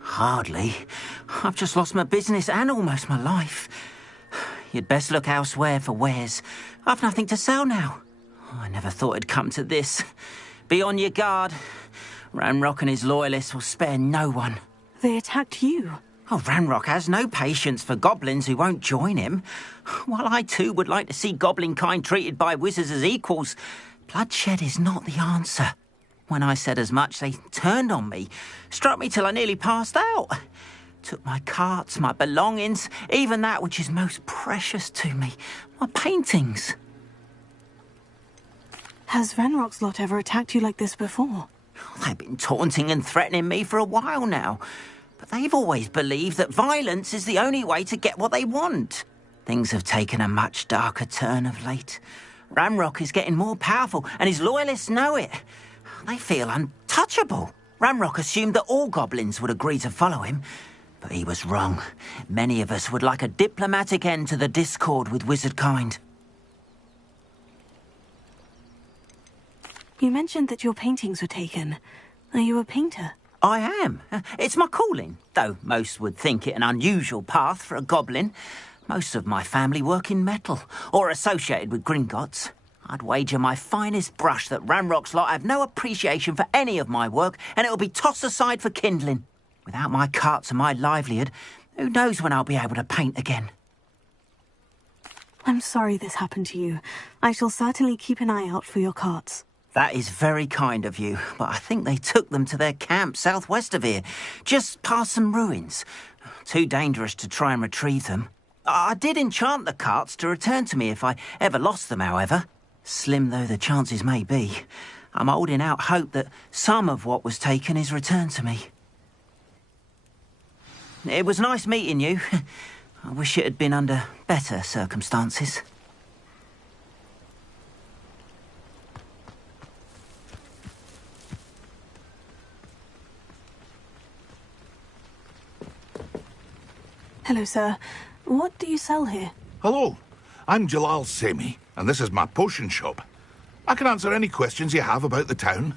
Hardly. I've just lost my business and almost my life. You'd best look elsewhere for wares. I've nothing to sell now. I never thought it'd come to this. Be on your guard. Ranrock and his loyalists will spare no one. They attacked you. Oh, Ranrock has no patience for goblins who won't join him. While I too would like to see goblin kind treated by wizards as equals, bloodshed is not the answer. When I said as much, they turned on me, struck me till I nearly passed out. Took my carts, my belongings, even that which is most precious to me, my paintings. Has Ranrock's lot ever attacked you like this before? They've been taunting and threatening me for a while now. But they've always believed that violence is the only way to get what they want. Things have taken a much darker turn of late. Ranrock is getting more powerful, and his loyalists know it. They feel untouchable. Ranrock assumed that all goblins would agree to follow him. But he was wrong. Many of us would like a diplomatic end to the discord with wizard kind. You mentioned that your paintings were taken. Are you a painter? I am. It's my calling, though most would think it an unusual path for a goblin. Most of my family work in metal, or associated with Gringotts. I'd wager my finest brush that Ranrock's lot have no appreciation for any of my work, and it'll be tossed aside for kindling. Without my carts and my livelihood, who knows when I'll be able to paint again. I'm sorry this happened to you. I shall certainly keep an eye out for your carts. That is very kind of you, but I think they took them to their camp southwest of here, just past some ruins. Too dangerous to try and retrieve them. I did enchant the carts to return to me if I ever lost them, however. Slim though the chances may be, I'm holding out hope that some of what was taken is returned to me. It was nice meeting you. I wish it had been under better circumstances. Hello, sir. What do you sell here? Hello, I'm Jalal Semi, and this is my potion shop. I can answer any questions you have about the town.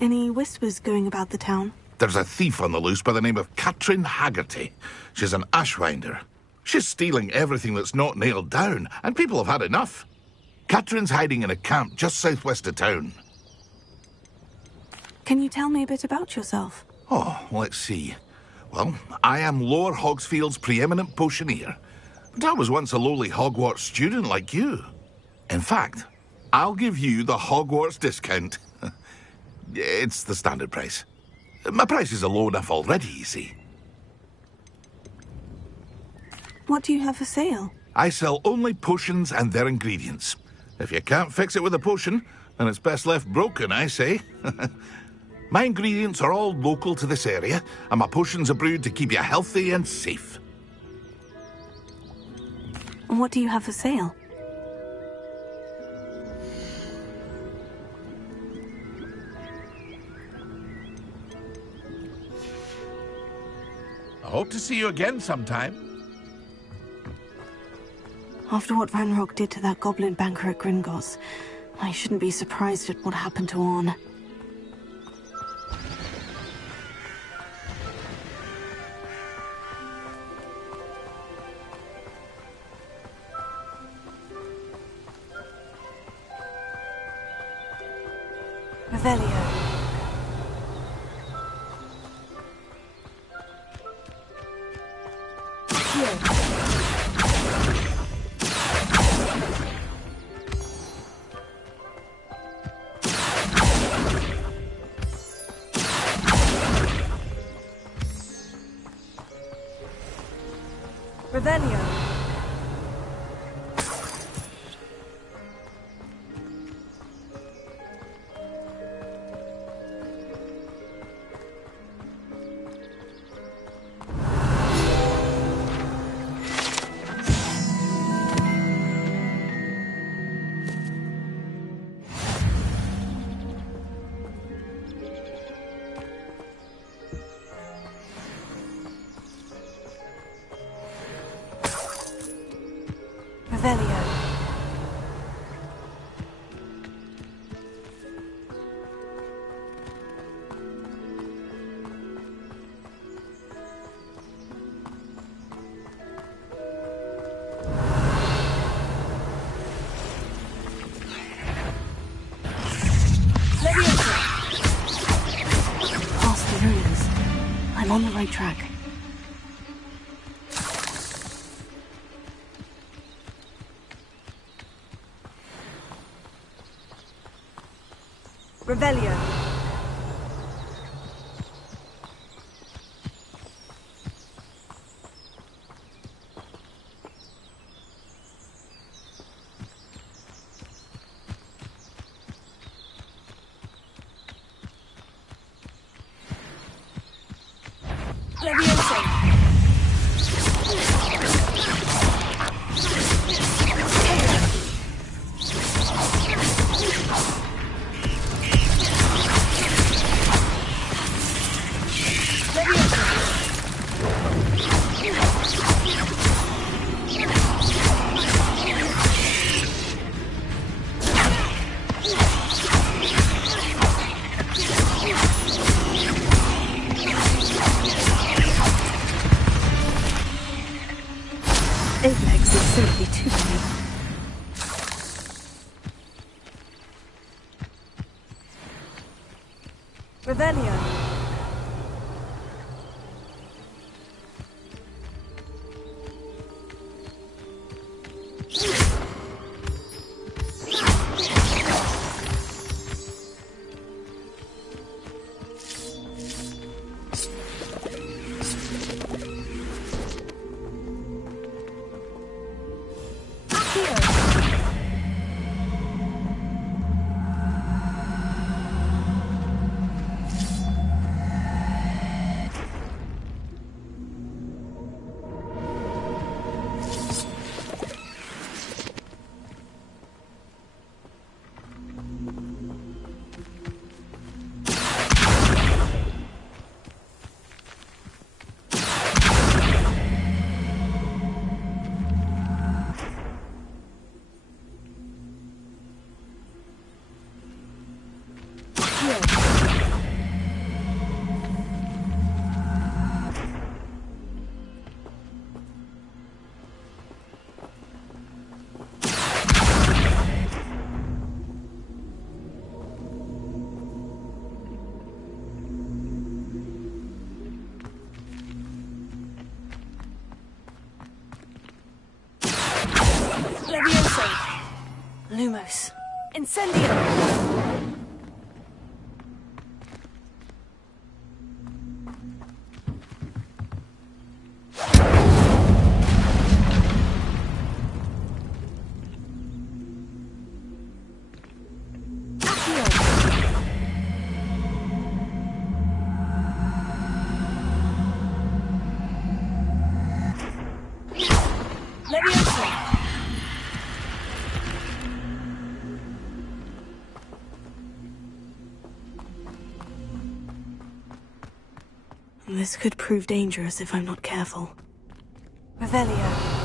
Any whispers going about the town? There's a thief on the loose by the name of Katrin Haggerty. She's an ashwinder. She's stealing everything that's not nailed down, and people have had enough. Katrin's hiding in a camp just southwest of town. Can you tell me a bit about yourself? Oh, let's see. Well, I am Lower Hogsfield's preeminent potioneer. But I was once a lowly Hogwarts student like you. In fact, I'll give you the Hogwarts discount. It's the standard price. My prices are low enough already, you see. What do you have for sale? I sell only potions and their ingredients. If you can't fix it with a potion, then it's best left broken, I say. My ingredients are all local to this area, and my potions are brewed to keep you healthy and safe. And what do you have for sale? I hope to see you again sometime. After what Ranrock did to that goblin banker at Gringotts, I shouldn't be surprised at what happened to Orn. Revelio. Revelio. Revelio. on the right track. Revelio. Leviosa. Eight legs is simply too many. Revelio. Leviosa. Lumos. Incendio. Leviosa. This could prove dangerous if I'm not careful. Revelio.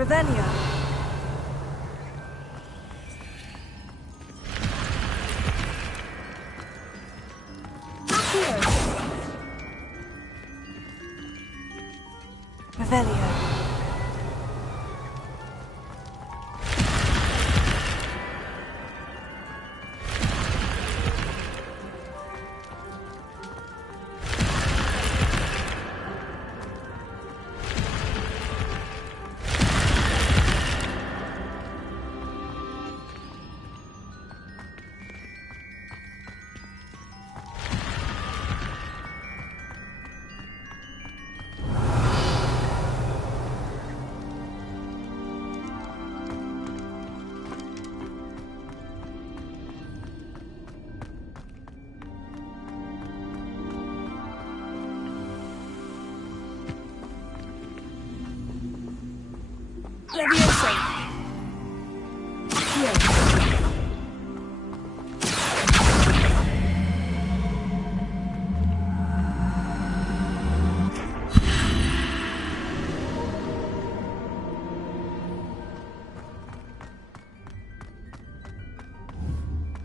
Revelio. Accio. Revelio. Levioso. Here.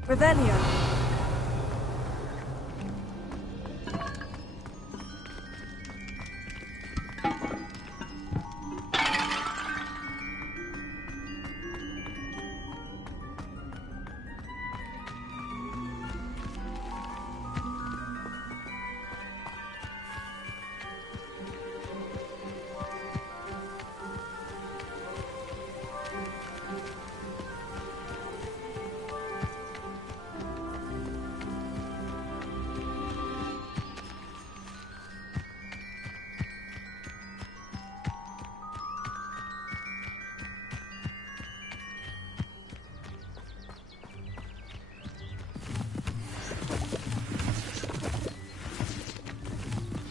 Revelio.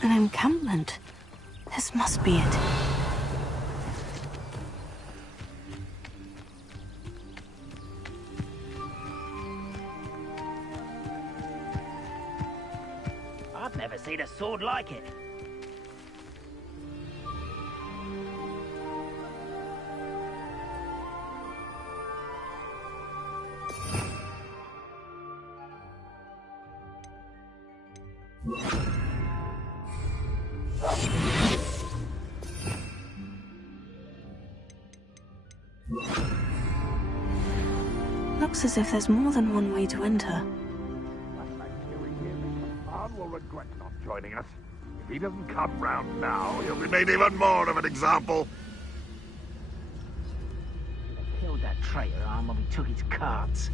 An encampment. This must be it. I've never seen a sword like it. Looks as if there's more than one way to enter. Khan will regret not joining us. If he doesn't come round now, he'll be made even more of an example. Killed that traitor arm when we took his carts.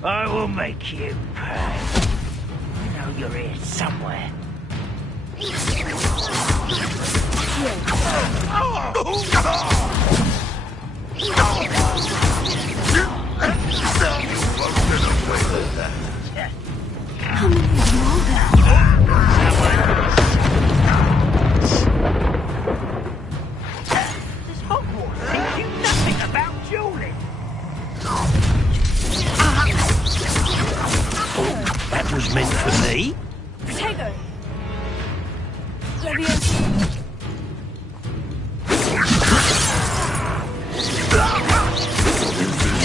I will make you pay. You know you're here somewhere. How many of you are there? This Hogwarts teach you nothing about dueling. That was meant for me. Protego. Levioso.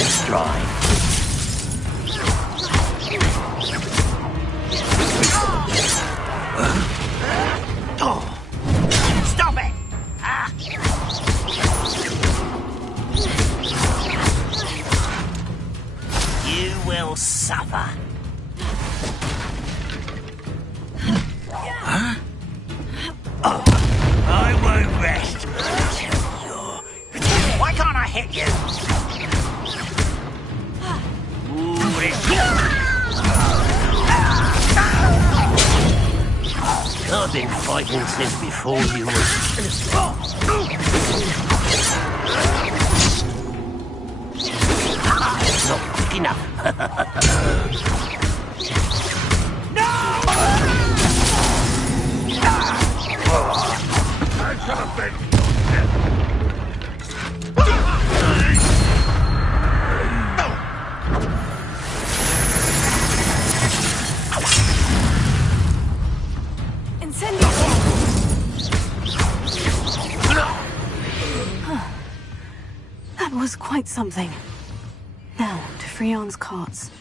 Stride. Oh. Stop it! Ah. You will suffer. Huh? Oh, I won't rest until you're... Why can't I hit you? Ooh, I've been fighting since before you were... Not quick enough. That was quite something. Now, to Freon's carts.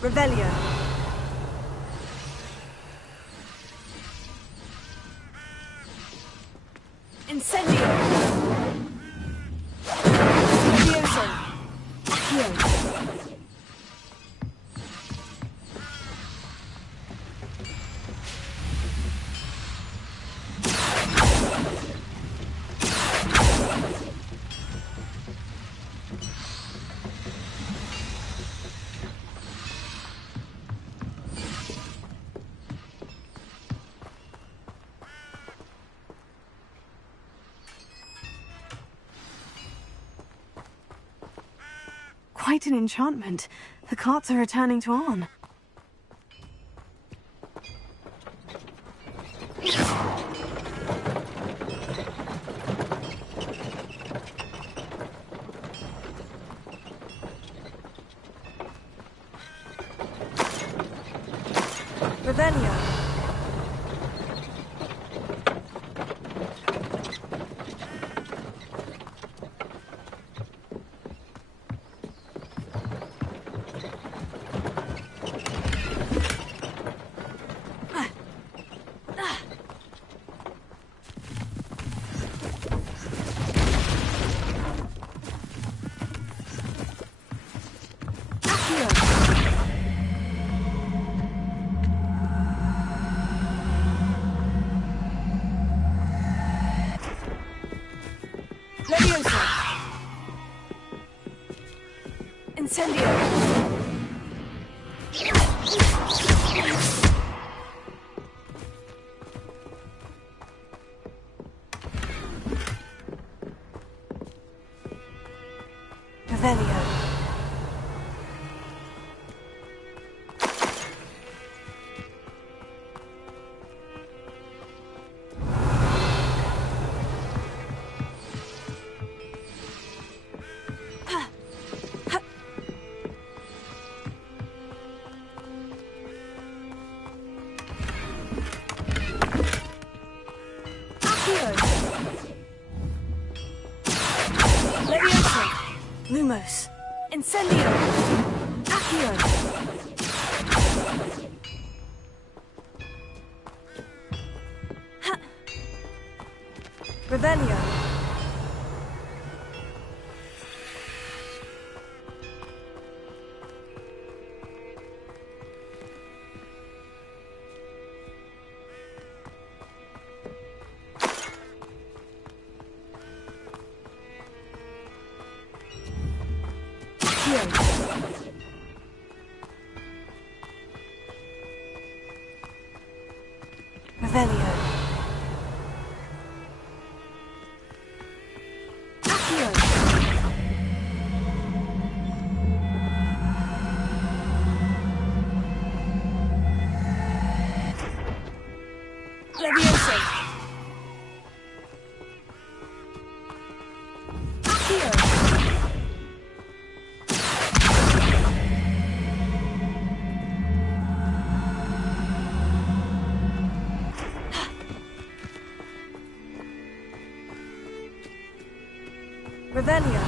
Revelio. Incendio. Levioso. Accio. Quite an enchantment. The carts are returning to Arn. Revelio. Levioso. Incendio. Revelio. Levioso. Lumos. Incendio. Accio. Revelio. Revelio. Accio. Levioso. Accio. Revelio.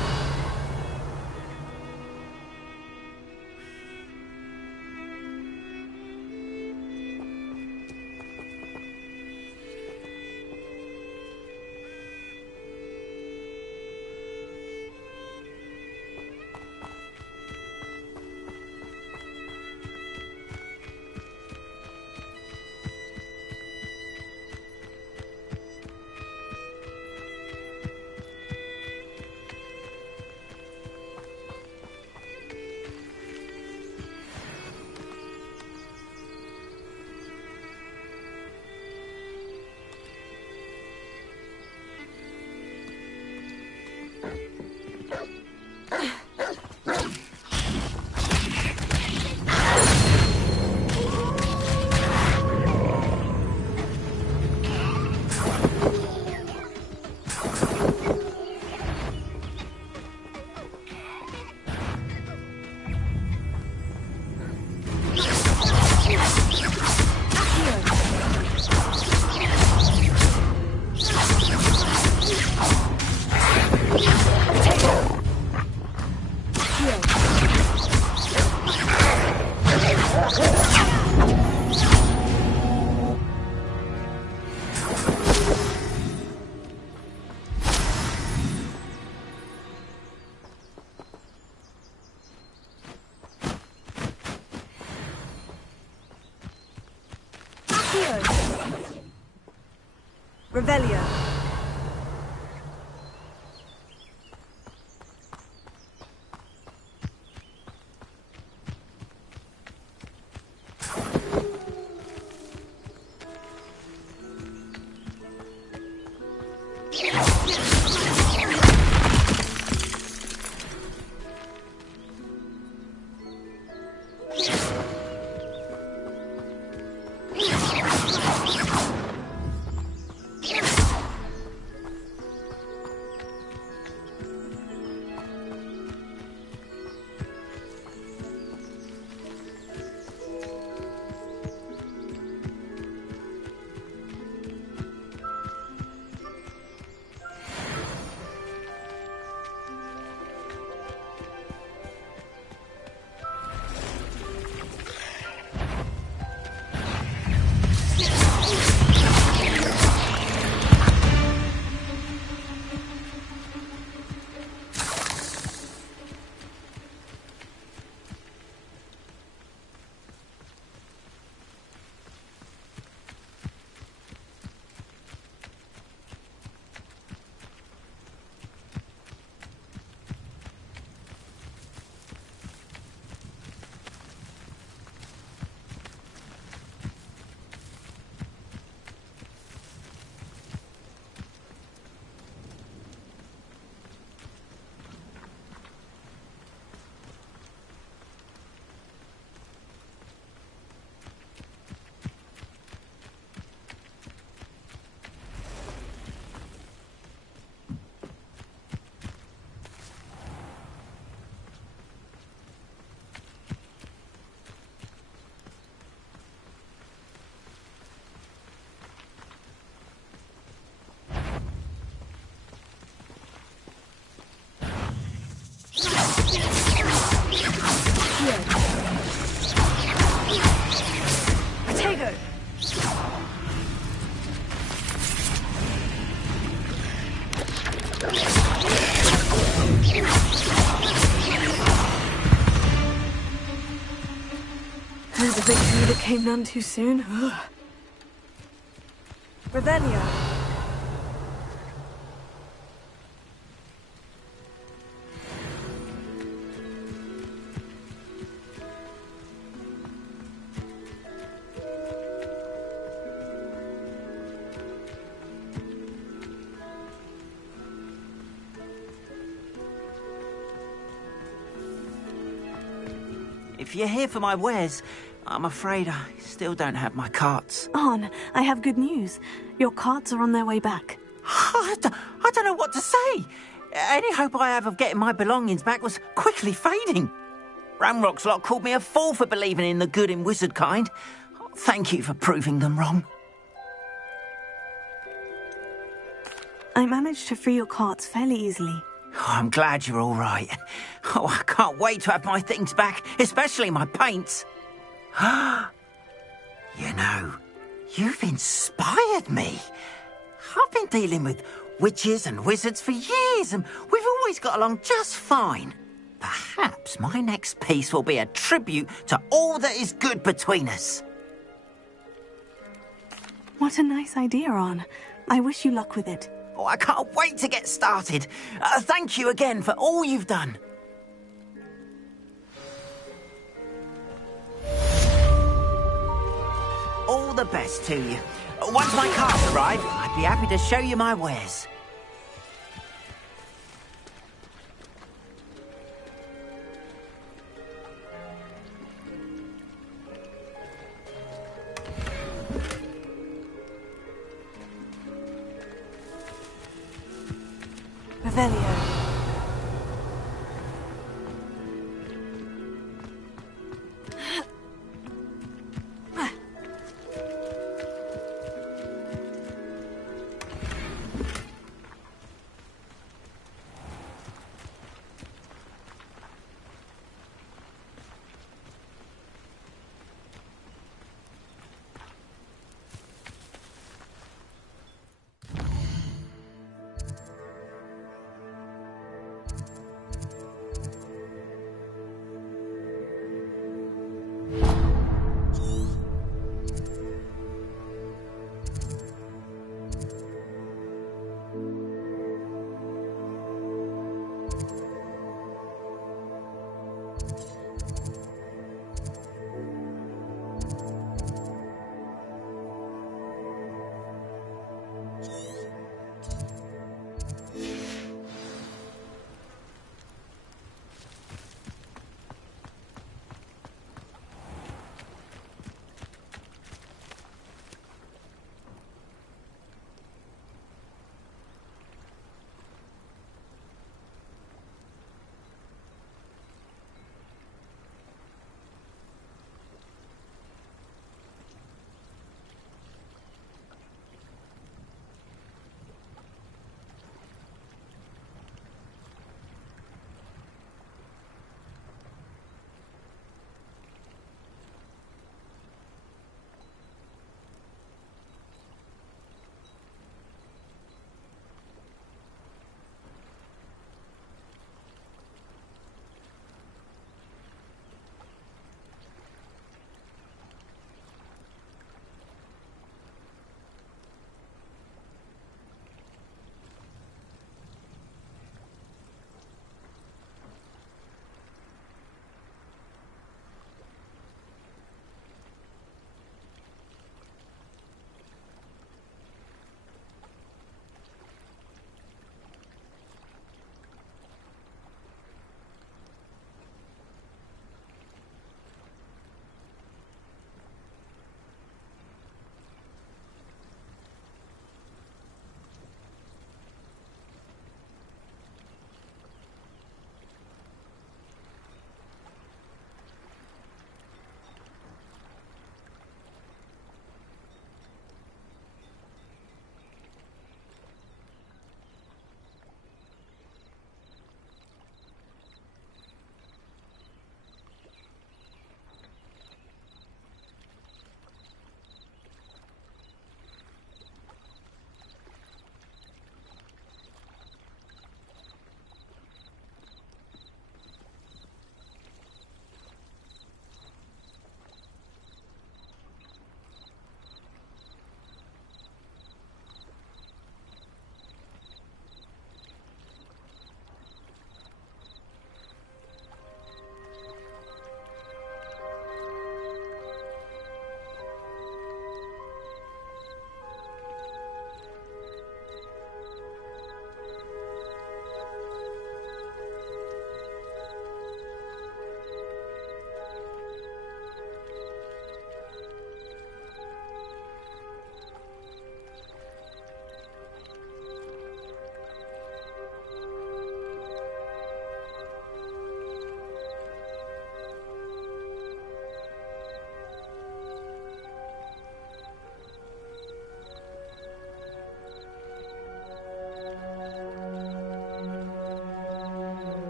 Revelio. Potato. There's a victory that came none too soon. Ugh. Revelio. If you're here for my wares, I'm afraid I still don't have my carts. Arn, I have good news. Your carts are on their way back. I don't know what to say. Any hope I have of getting my belongings back was quickly fading. Ramrock's lot called me a fool for believing in the good in wizard kind. Thank you for proving them wrong. I managed to free your carts fairly easily. Oh, I'm glad you're all right. Oh, I can't wait to have my things back, especially my paints. You know, you've inspired me. I've been dealing with witches and wizards for years, and we've always got along just fine. Perhaps my next piece will be a tribute to all that is good between us. What a nice idea, Arn. I wish you luck with it. Oh, I can't wait to get started. Thank you again for all you've done. All the best to you. Once my carts arrive, I'd be happy to show you my wares. Revelio.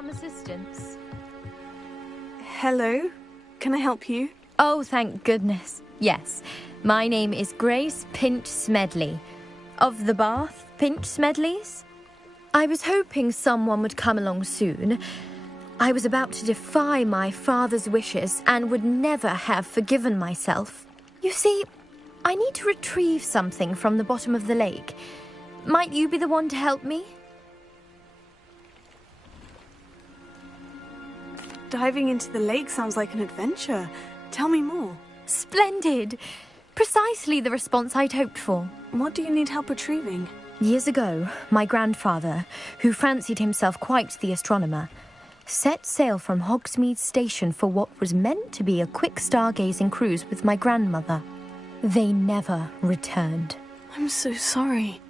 some assistance? Hello? Can I help you? Oh, thank goodness. Yes, my name is Grace Pinch Smedley, of the Bath Pinch Smedleys. I was hoping someone would come along soon. I was about to defy my father's wishes and would never have forgiven myself. You see, I need to retrieve something from the bottom of the lake. Might you be the one to help me? Diving into the lake sounds like an adventure. Tell me more. Splendid! Precisely the response I'd hoped for. What do you need help retrieving? Years ago, my grandfather, who fancied himself quite the astronomer, set sail from Hogsmeade Station for what was meant to be a quick stargazing cruise with my grandmother. They never returned. I'm so sorry.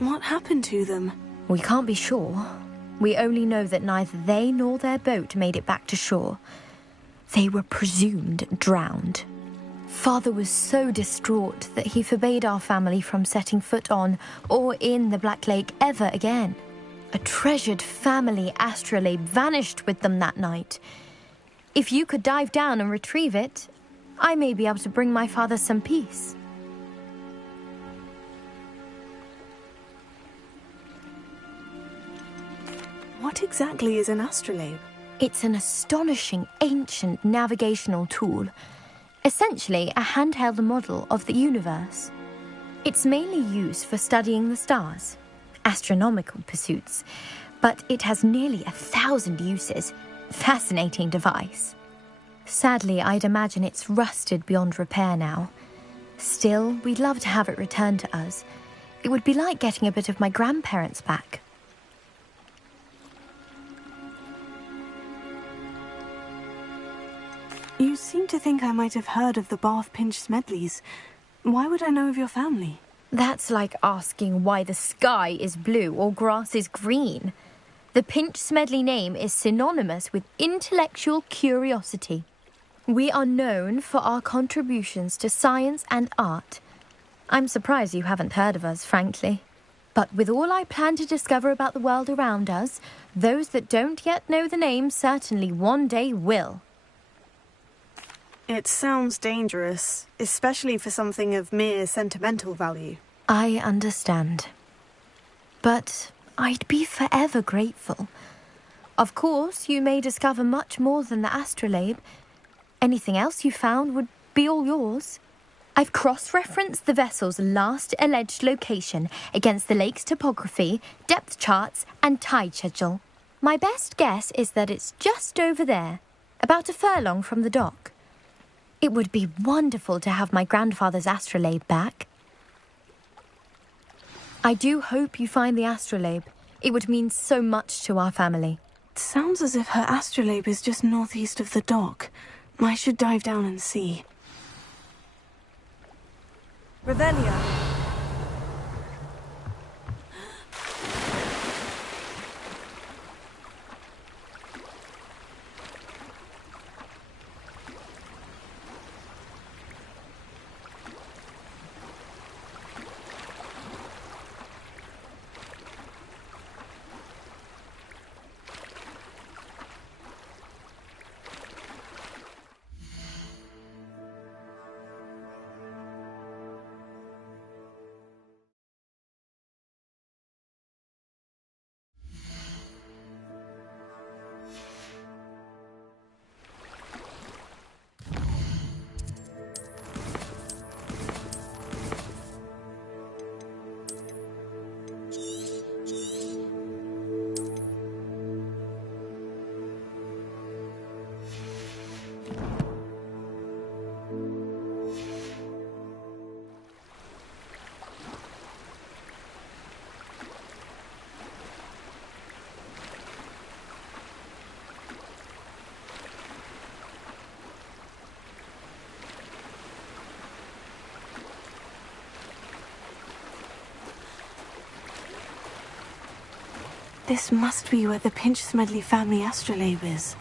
What happened to them? We can't be sure. We only know that neither they nor their boat made it back to shore. They were presumed drowned. Father was so distraught that he forbade our family from setting foot on or in the Black Lake ever again. A treasured family astrolabe vanished with them that night. If you could dive down and retrieve it, I may be able to bring my father some peace. What exactly is an astrolabe? It's an astonishing ancient navigational tool, essentially a handheld model of the universe. It's mainly used for studying the stars, astronomical pursuits, but it has nearly 1,000 uses. Fascinating device. Sadly, I'd imagine it's rusted beyond repair now. Still, we'd love to have it returned to us. It would be like getting a bit of my grandparents back. You seem to think I might have heard of the Bath Pinch Smedleys. Why would I know of your family? That's like asking why the sky is blue or grass is green. The Pinch Smedley name is synonymous with intellectual curiosity. We are known for our contributions to science and art. I'm surprised you haven't heard of us, frankly. But with all I plan to discover about the world around us, those that don't yet know the name certainly one day will. It sounds dangerous, especially for something of mere sentimental value. I understand. But I'd be forever grateful. Of course, you may discover much more than the astrolabe. Anything else you found would be all yours. I've cross-referenced the vessel's last alleged location against the lake's topography, depth charts, and tide schedule. My best guess is that it's just over there, about a furlong from the dock. It would be wonderful to have my grandfather's astrolabe back. I do hope you find the astrolabe. It would mean so much to our family. It sounds as if her astrolabe is just northeast of the dock. I should dive down and see. Revelio. This must be where the Pinch Smedley family astrolabe is.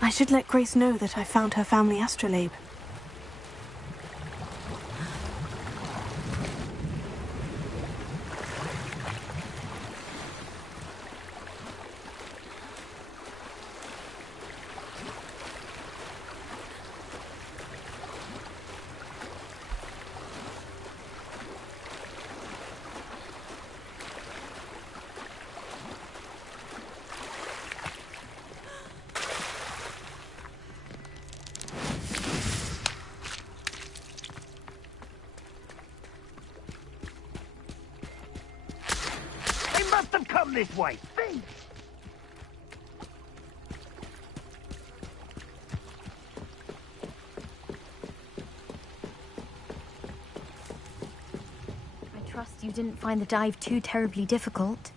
I should let Grace know that I found her family astrolabe. Must have come this way. Think! I trust you didn't find the dive too terribly difficult.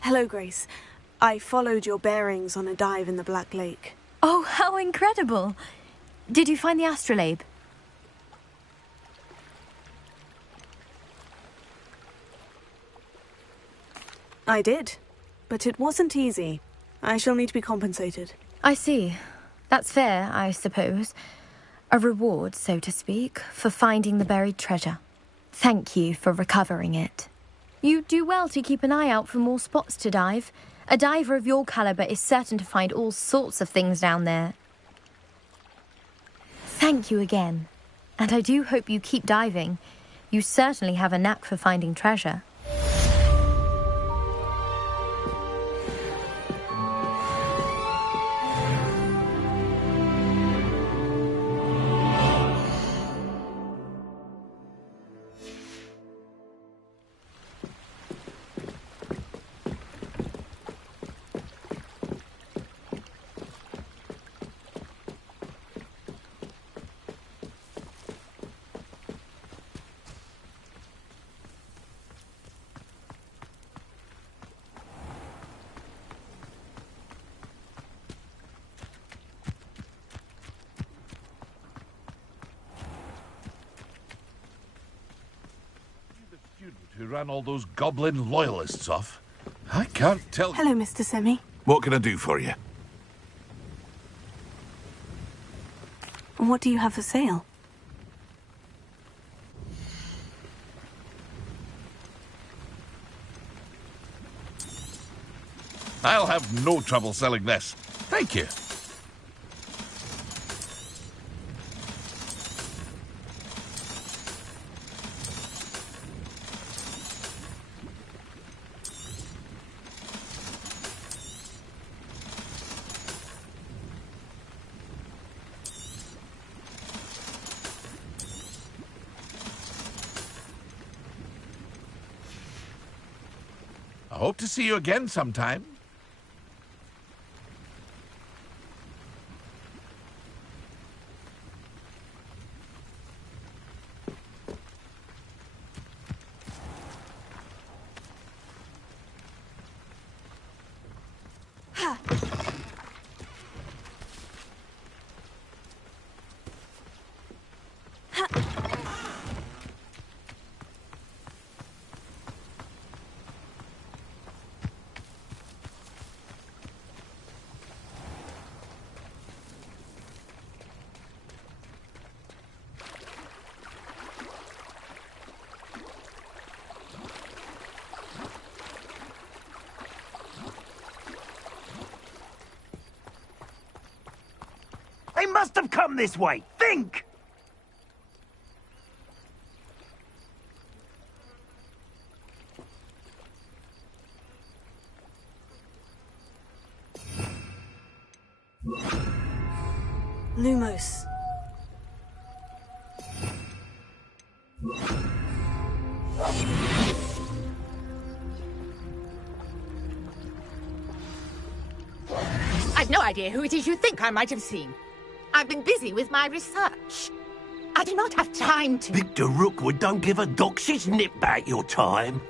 Hello, Grace. I followed your bearings on a dive in the Black Lake. Oh, how incredible! Did you find the astrolabe? I did, but it wasn't easy. I shall need to be compensated. I see. That's fair, I suppose. A reward, so to speak, for finding the buried treasure. Thank you for recovering it. You do well to keep an eye out for more spots to dive. A diver of your caliber is certain to find all sorts of things down there. Thank you again. And I do hope you keep diving. You certainly have a knack for finding treasure. Who ran all those goblin loyalists off? I can't tell. Hello, Mr. Semi. What can I do for you? What do you have for sale? I'll have no trouble selling this. Thank you. I hope to see you again sometime. They must have come this way. Think! Lumos. I've no idea who it is you think I might have seen. I've been busy with my research. I do not have time to... Victor Rookwood don't give a doxy's nip back your time.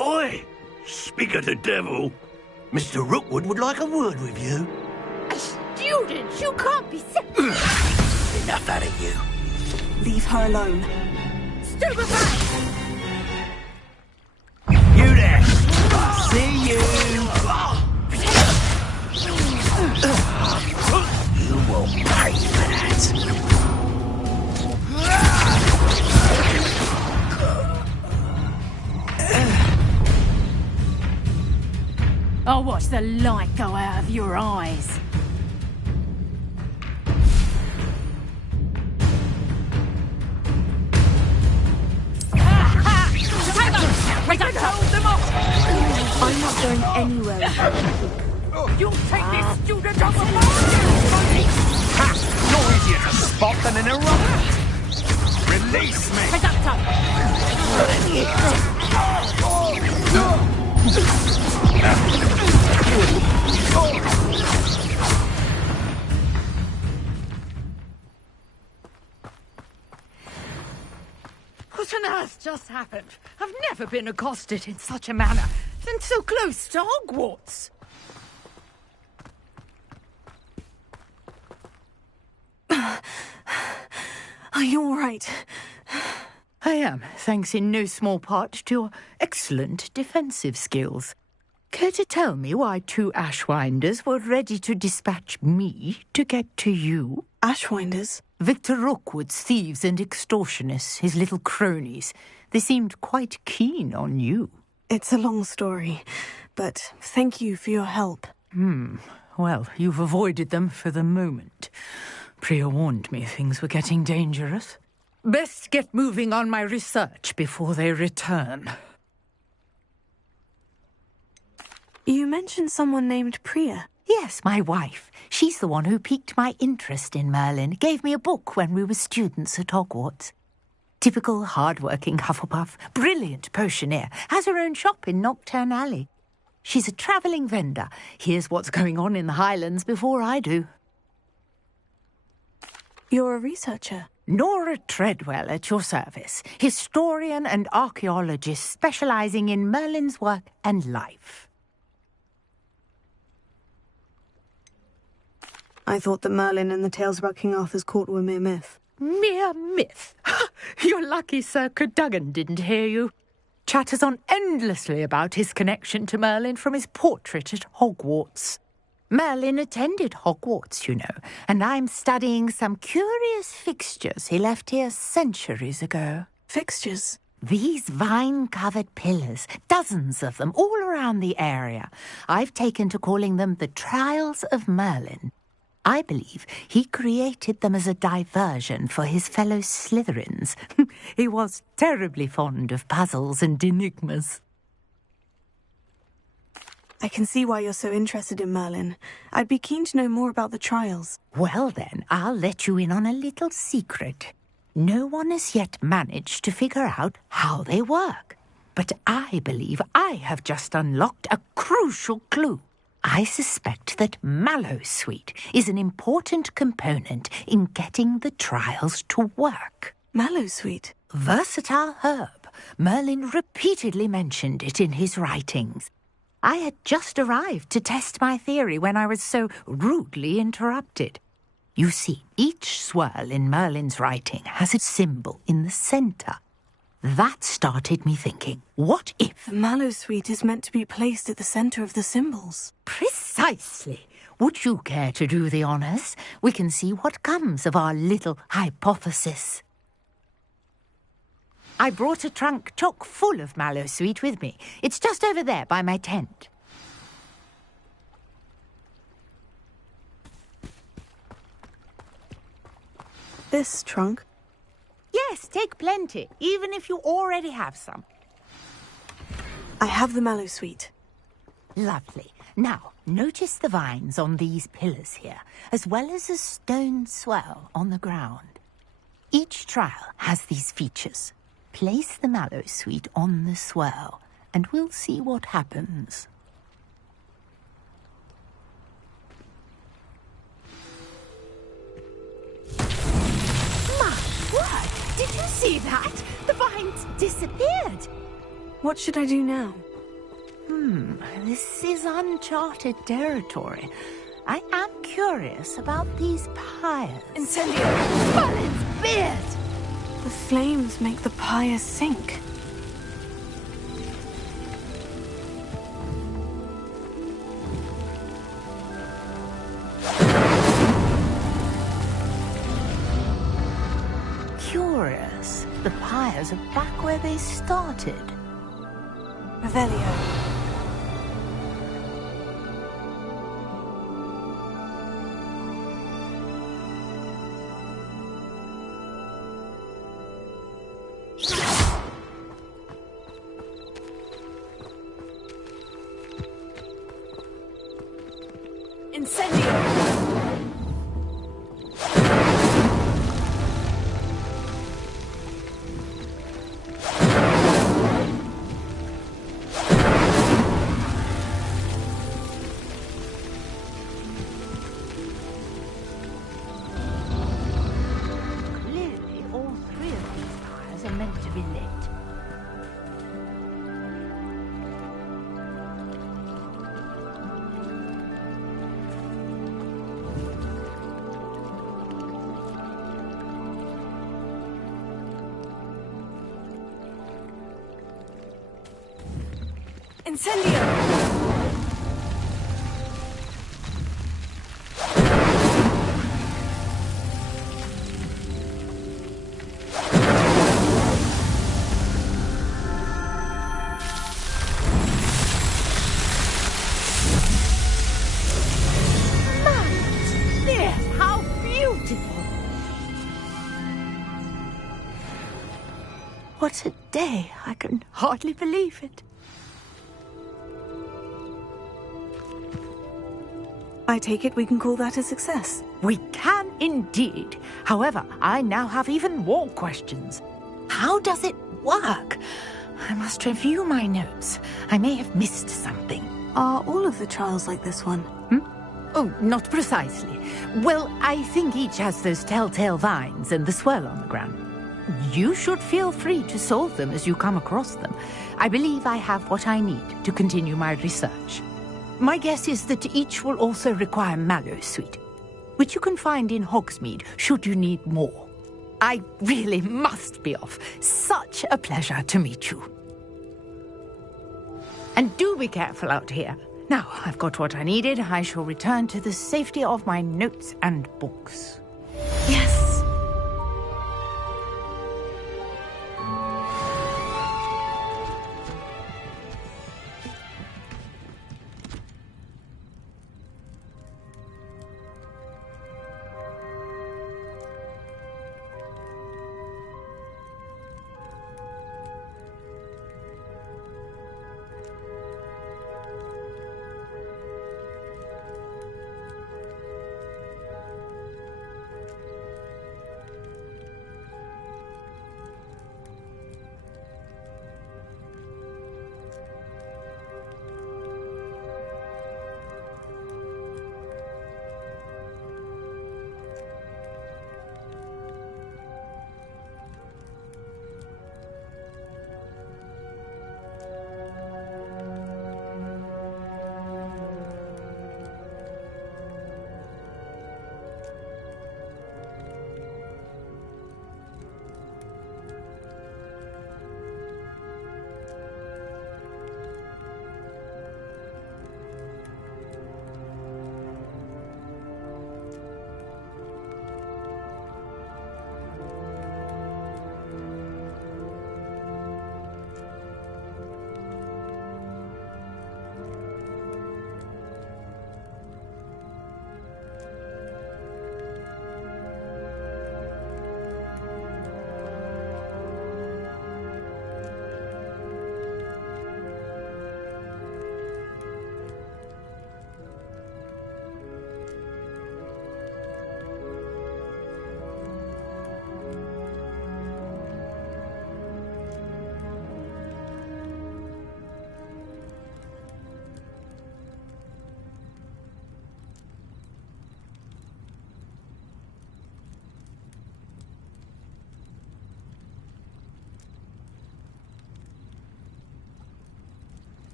Oi! Speak of the devil. Mr. Rookwood would like a word with you. A student? You can't be sick. Enough out of you. Leave her alone. Stupefy! You there! See you! You will pay for that. I'll watch the light go out of your eyes. Wait, I told them off! I'm not going anywhere. You'll take this student off of my... Ha! You're easier to spot than an eruptor. Release me! Pick up, Tom. What on earth just happened? I've never been accosted in such a manner, and so close to Hogwarts. Are you all right? I am, thanks in no small part to your excellent defensive skills. Care to tell me why two Ashwinders were ready to dispatch me to get to you? Ashwinders? Victor Rookwood's thieves and extortionists, his little cronies. They seemed quite keen on you. It's a long story, but thank you for your help. Well, you've avoided them for the moment. Priya warned me things were getting dangerous. Best get moving on my research before they return. You mentioned someone named Priya. Yes, my wife. She's the one who piqued my interest in Merlin. Gave me a book when we were students at Hogwarts. Typical hard-working Hufflepuff. Brilliant potioneer. Has her own shop in Nocturne Alley. She's a travelling vendor. Hears what's going on in the Highlands before I do. You're a researcher. Nora Treadwell at your service. Historian and archaeologist specialising in Merlin's work and life. I thought that Merlin and the tales about King Arthur's court were mere myth. Mere myth? You're lucky Sir Cadogan didn't hear you. Chatters on endlessly about his connection to Merlin from his portrait at Hogwarts. Merlin attended Hogwarts, you know, and I'm studying some curious fixtures he left here centuries ago. Fixtures? These vine-covered pillars, dozens of them, all around the area. I've taken to calling them the Trials of Merlin. I believe he created them as a diversion for his fellow Slytherins. He was terribly fond of puzzles and enigmas. I can see why you're so interested in Merlin. I'd be keen to know more about the trials. Well then, I'll let you in on a little secret. No one has yet managed to figure out how they work. But I believe I have just unlocked a crucial clue. I suspect that Mallowsweet is an important component in getting the trials to work. Mallowsweet? Versatile herb. Merlin repeatedly mentioned it in his writings. I had just arrived to test my theory when I was so rudely interrupted. You see, each swirl in Merlin's writing has a symbol in the centre. That started me thinking, what if... The Mallowsweet is meant to be placed at the centre of the symbols. Precisely. Would you care to do the honours? We can see what comes of our little hypothesis. I brought a trunk chock full of Mallowsweet with me. It's just over there by my tent. This trunk? Yes, take plenty, even if you already have some. I have the Mallowsweet. Lovely. Now, notice the vines on these pillars here, as well as a stone swell on the ground. Each trial has these features. Place the mallow sweet on the swell, and we'll see what happens. My word! Did you see that? The vines disappeared. What should I do now? This is uncharted territory. I am curious about these pyres. Incendio! Merlin's beard! The flames make the pyre sink. Curious. The pyres are back where they started. Revelio. Incendio! Clearly, all three of these pyres are meant to be lit. Incendio! Yes, how beautiful! What a day! I can hardly believe it. I take it we can call that a success. We can indeed. However, I now have even more questions. How does it work? I must review my notes. I may have missed something. Are all of the trials like this one? Oh, not precisely. Well, I think each has those telltale vines and the swirl on the ground. You should feel free to solve them as you come across them. I believe I have what I need to continue my research. My guess is that each will also require mallow sweet, which you can find in Hogsmeade should you need more. I really must be off. Such a pleasure to meet you. And do be careful out here. Now, I've got what I needed. I shall return to the safety of my notes and books. Yes!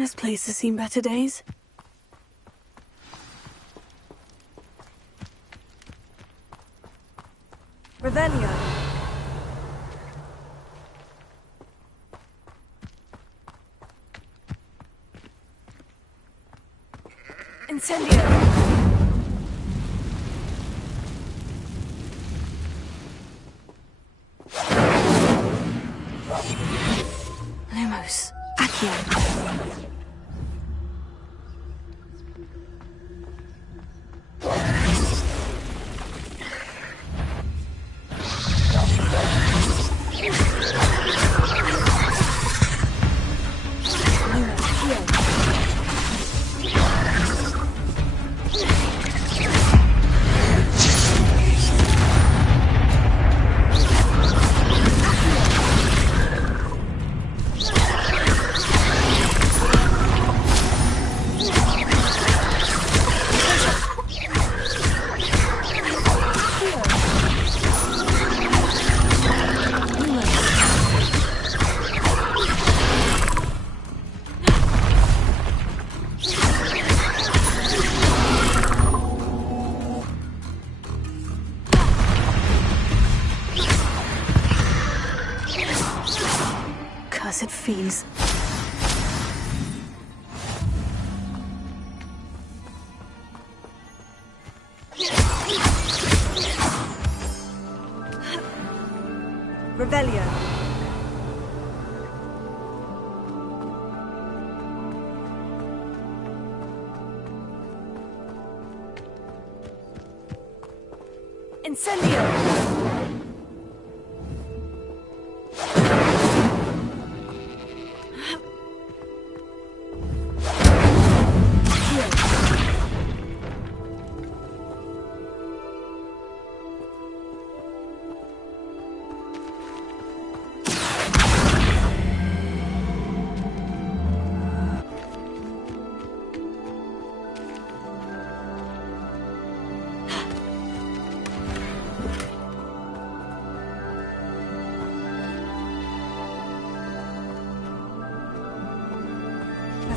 This place has seen better days. Revelio. Incendio. Lumos. Accio. Cursed fiends. Revelio. Incendio.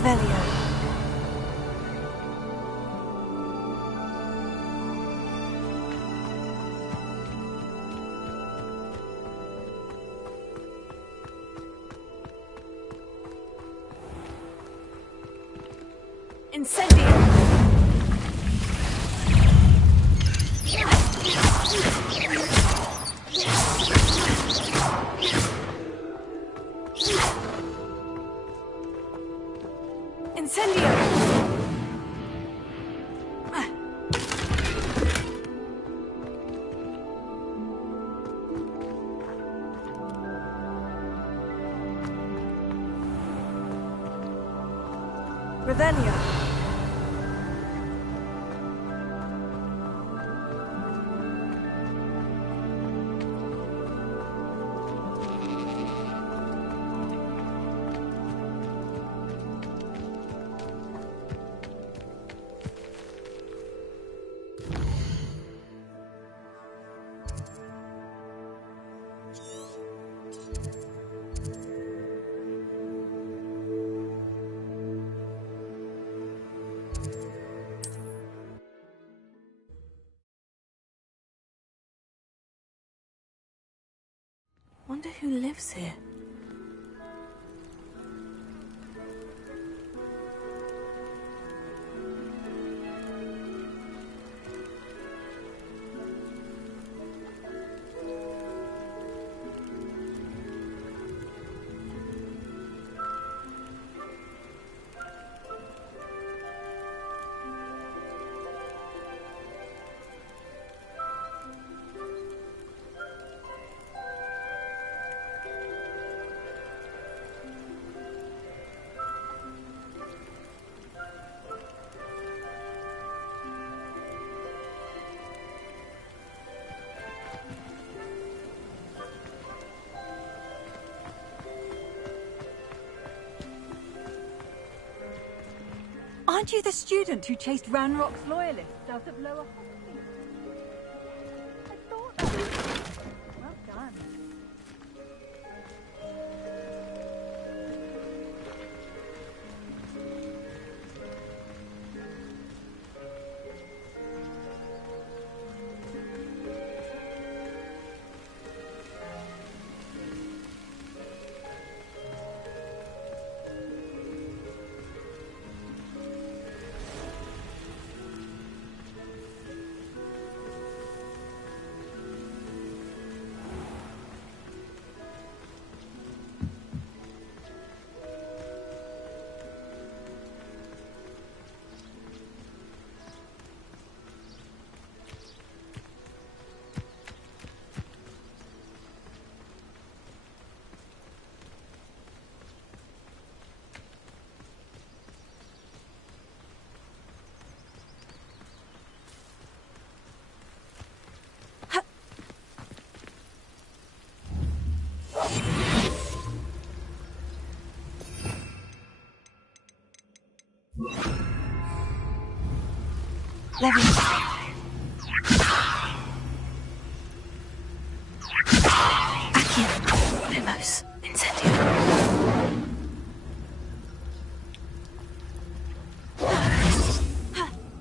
Revelio. Incendio. Incendio. Revelio. Wonder who lives here. Aren't you the student who chased Ranrock's loyalists out of Lower Hogsfield? I thought that was... Well done. Levin. Accio. Lumos. Incendio.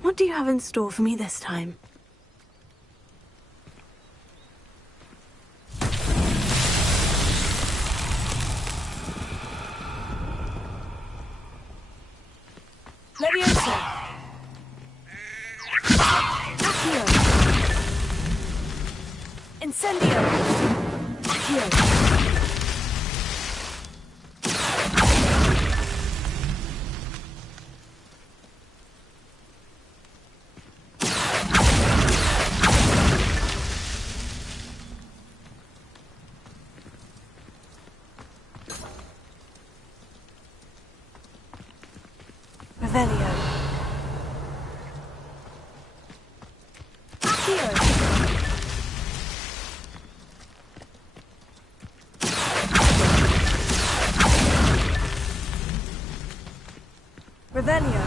What do you have in store for me this time? Leviosa! Accio! Incendio! Accio! Revelio. Accio! Revelio!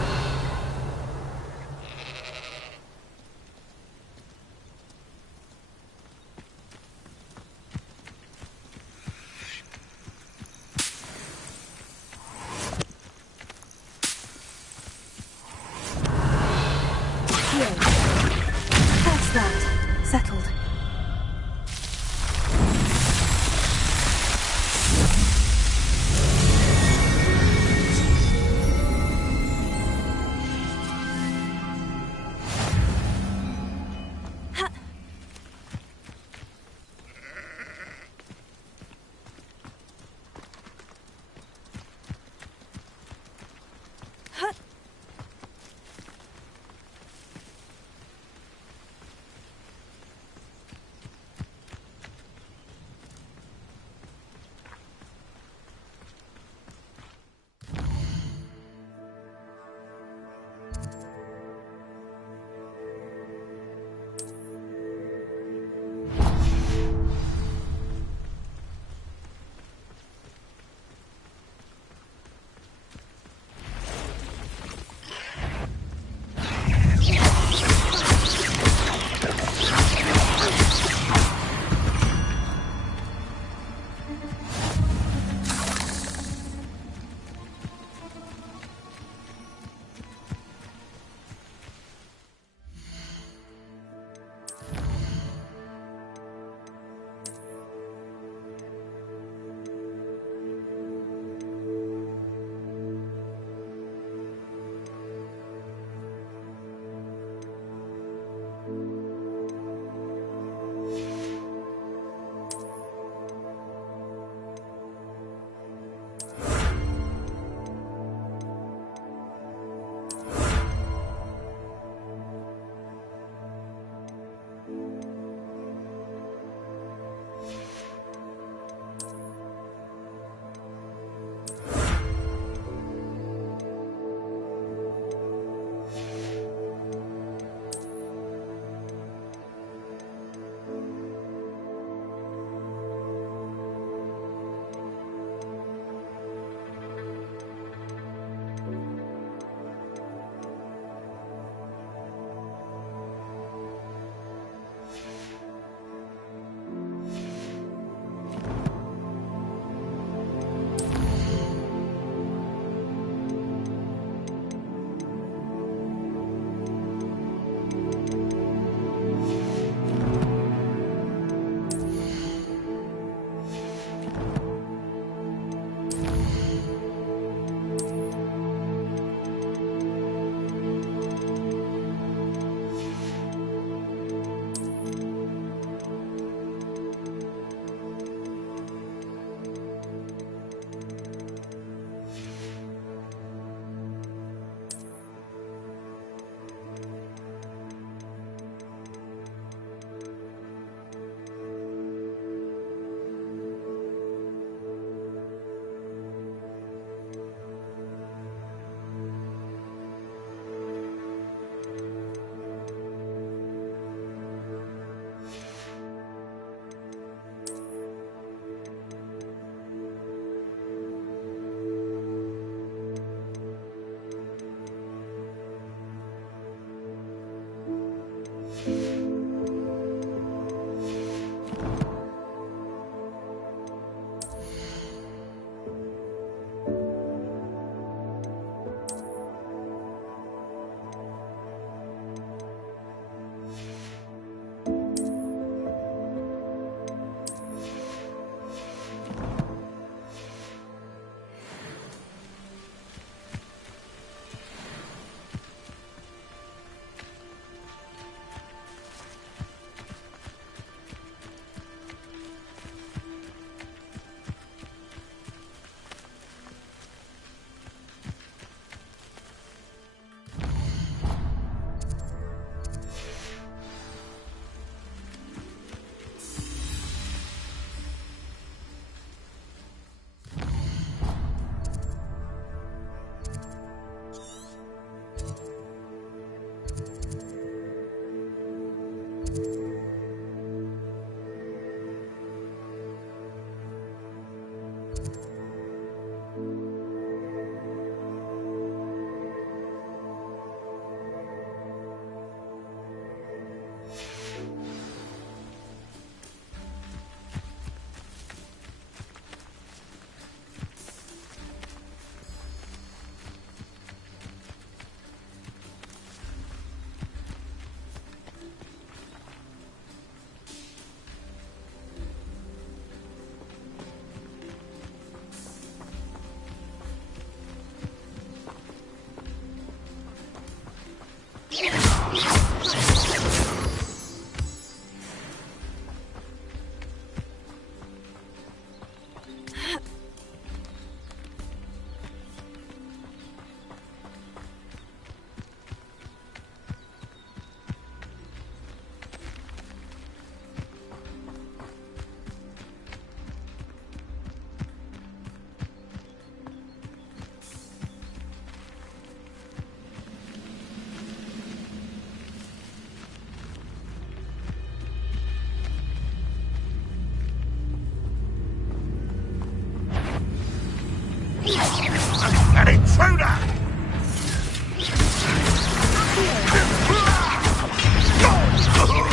An intruder!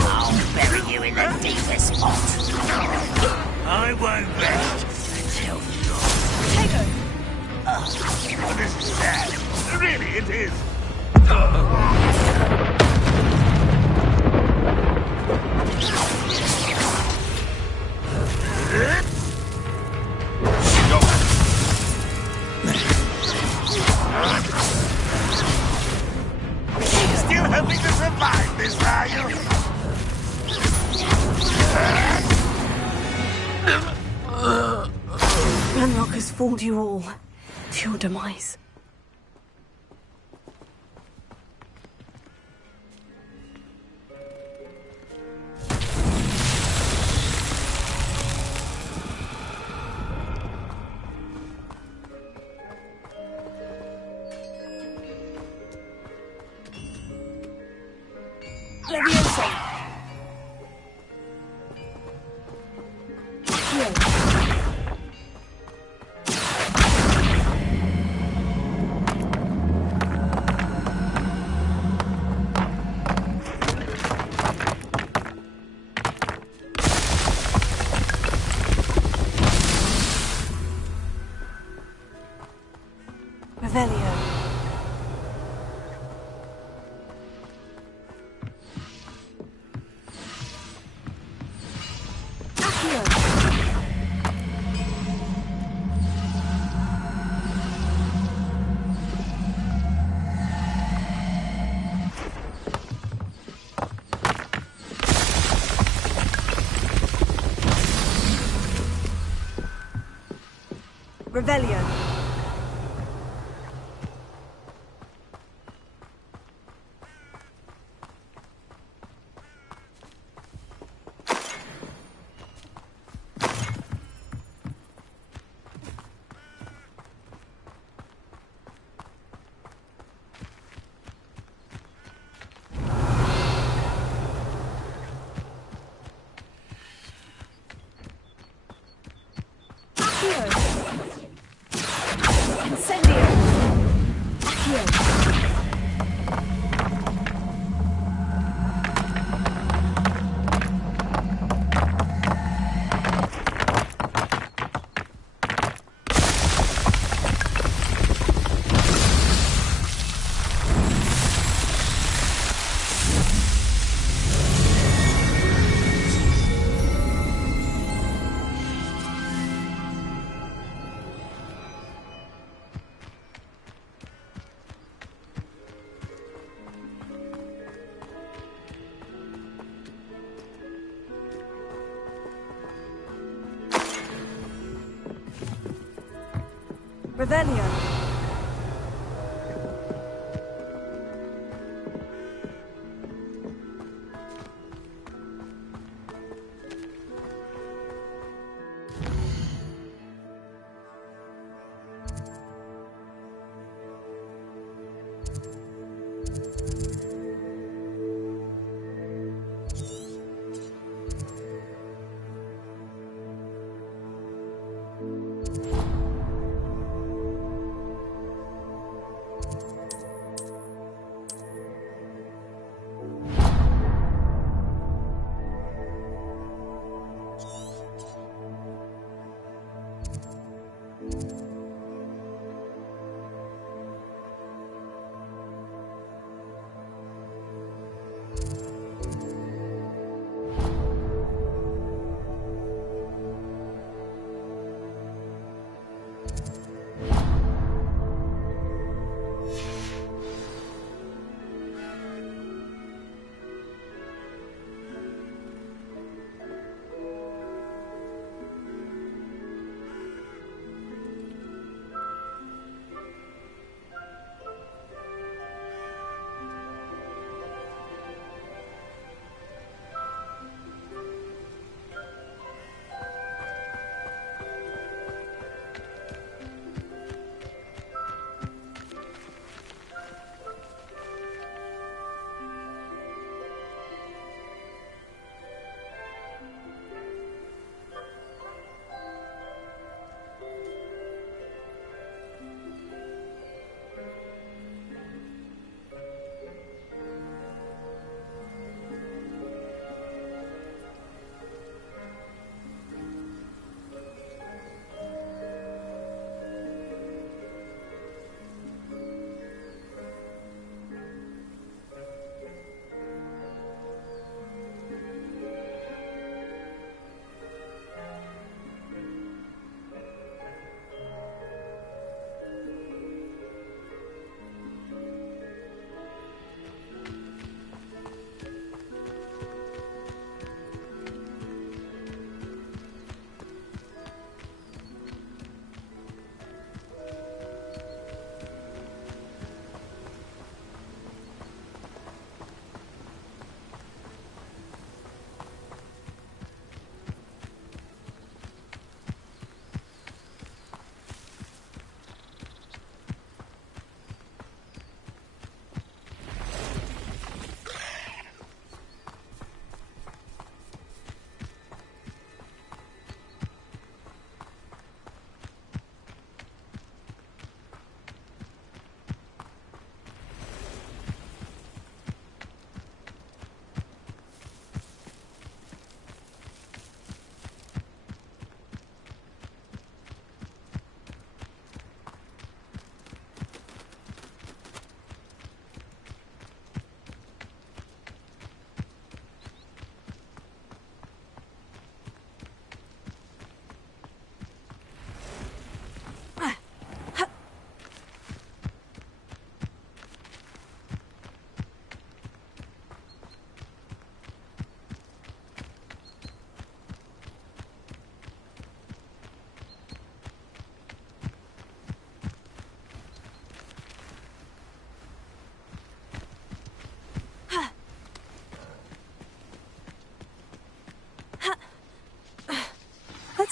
I'll bury you in the deepest spot. I won't rest until you're... Take her. Oh, this is sad. Really, it is. Still hoping to survive this, are you? Ranrock has fooled you all to your demise. Leviosa. Here. Revelio. Revelio. Incendio. Here. Revelio.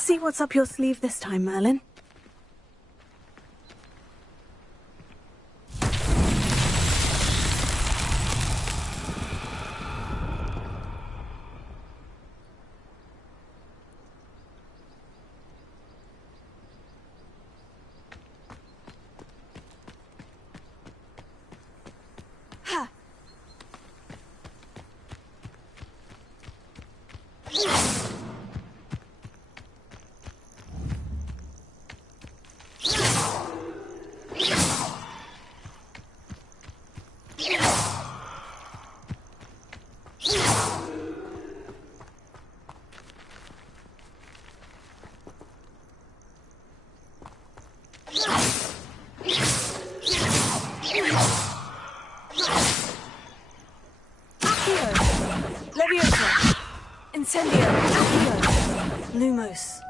See what's up your sleeve this time, Merlin. Incendio. Lumos.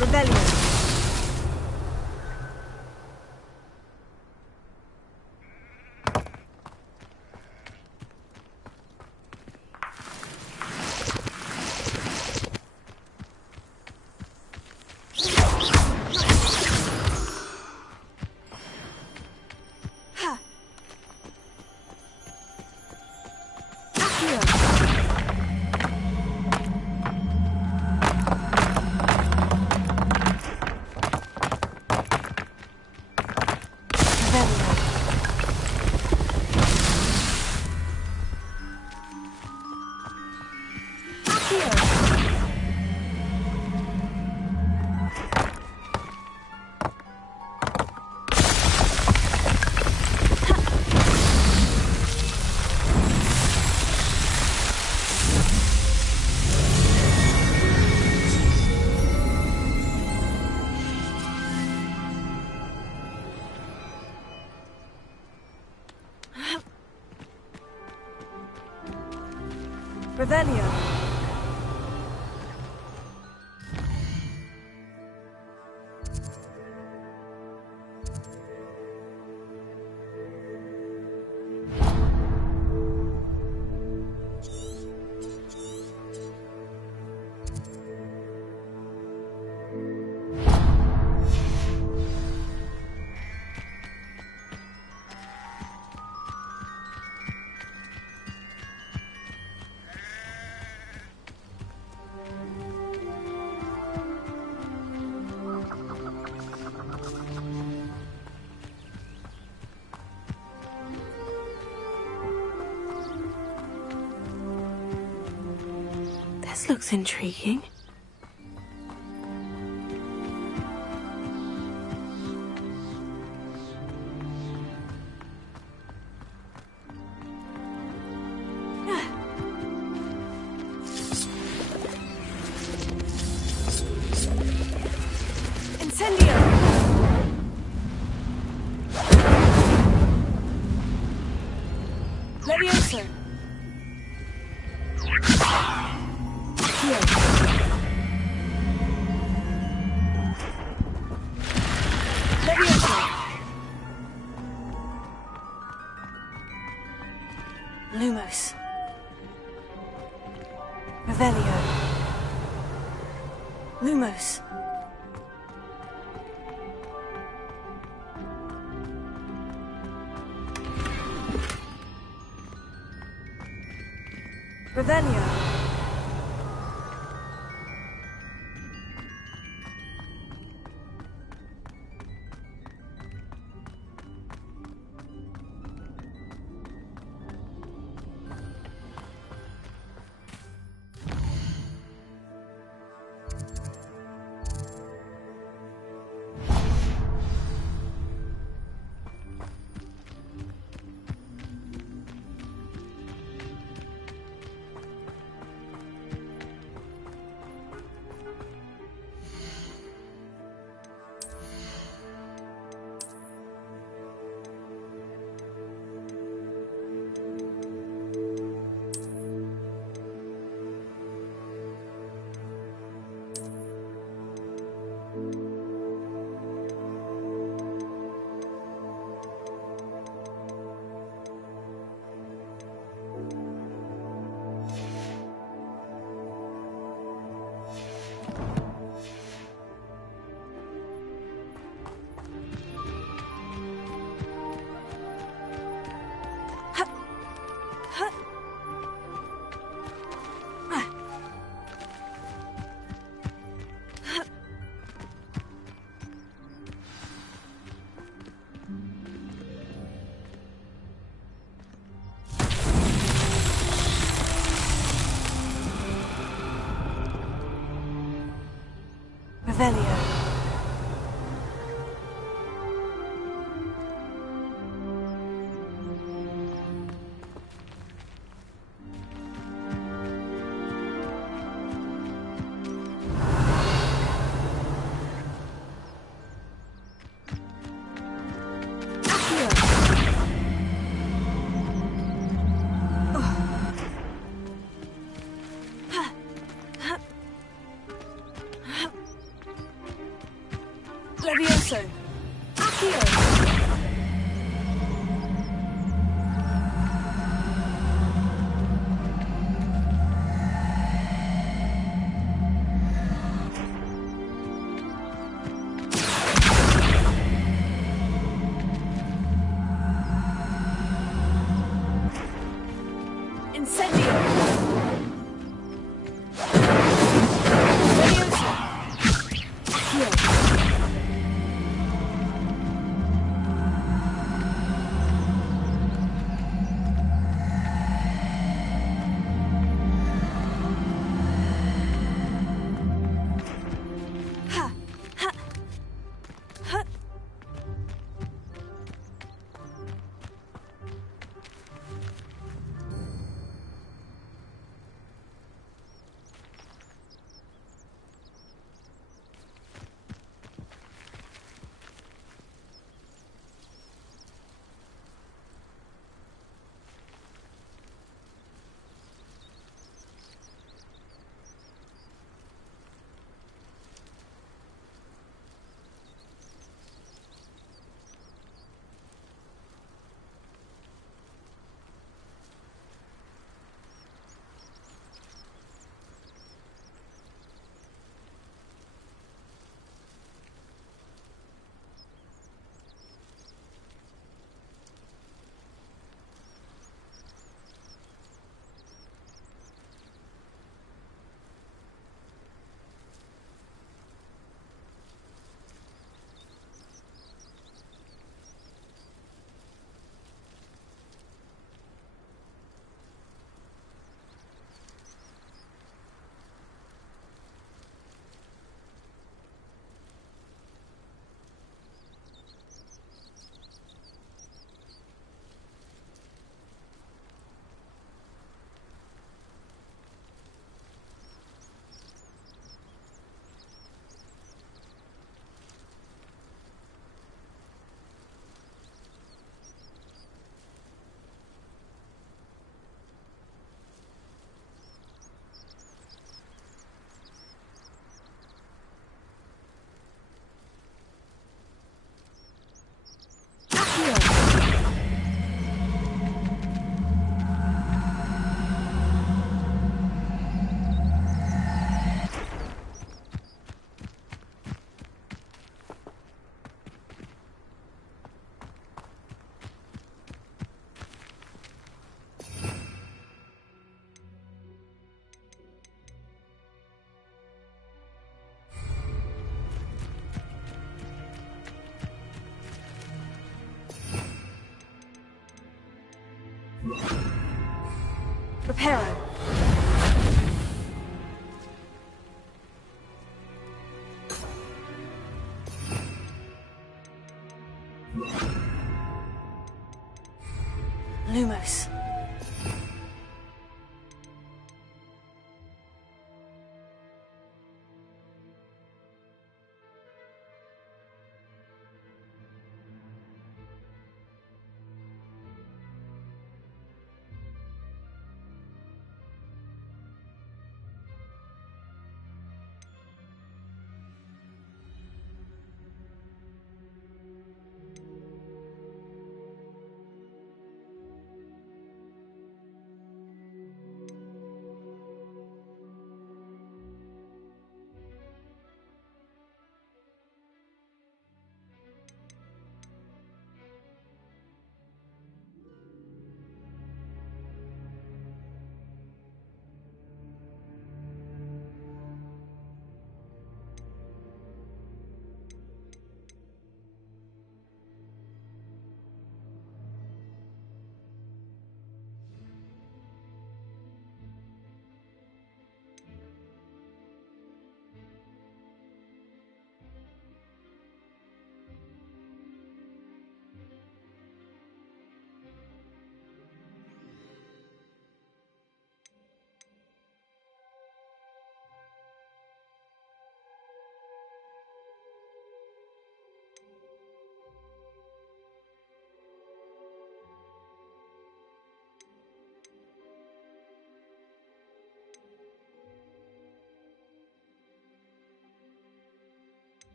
Rebellion. Revelio. This looks intriguing. Incendio. Levioso. Levioso. Lumos. Revelio. Lumos. Revelio. Revelio. Levioso. Accio. Incendio. Levioso. Accio. Reparo. Lumos.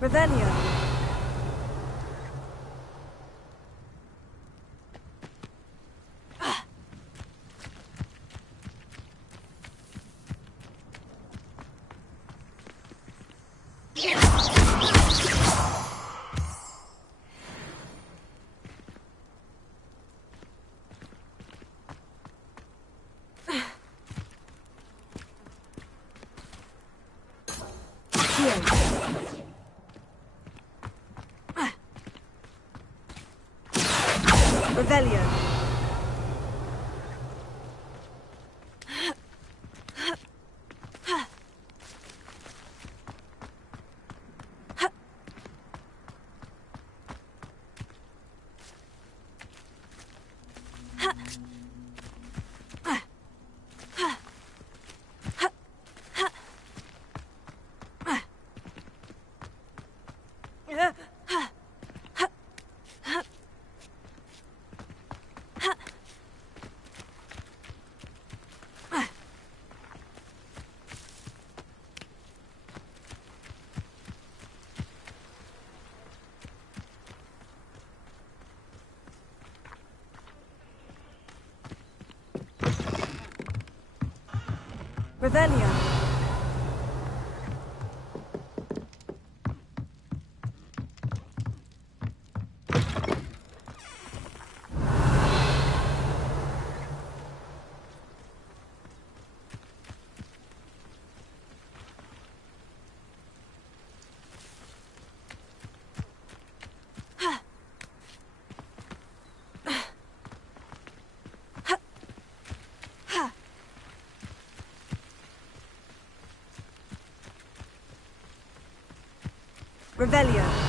Revelio. Revelio. Revelio. Revelio.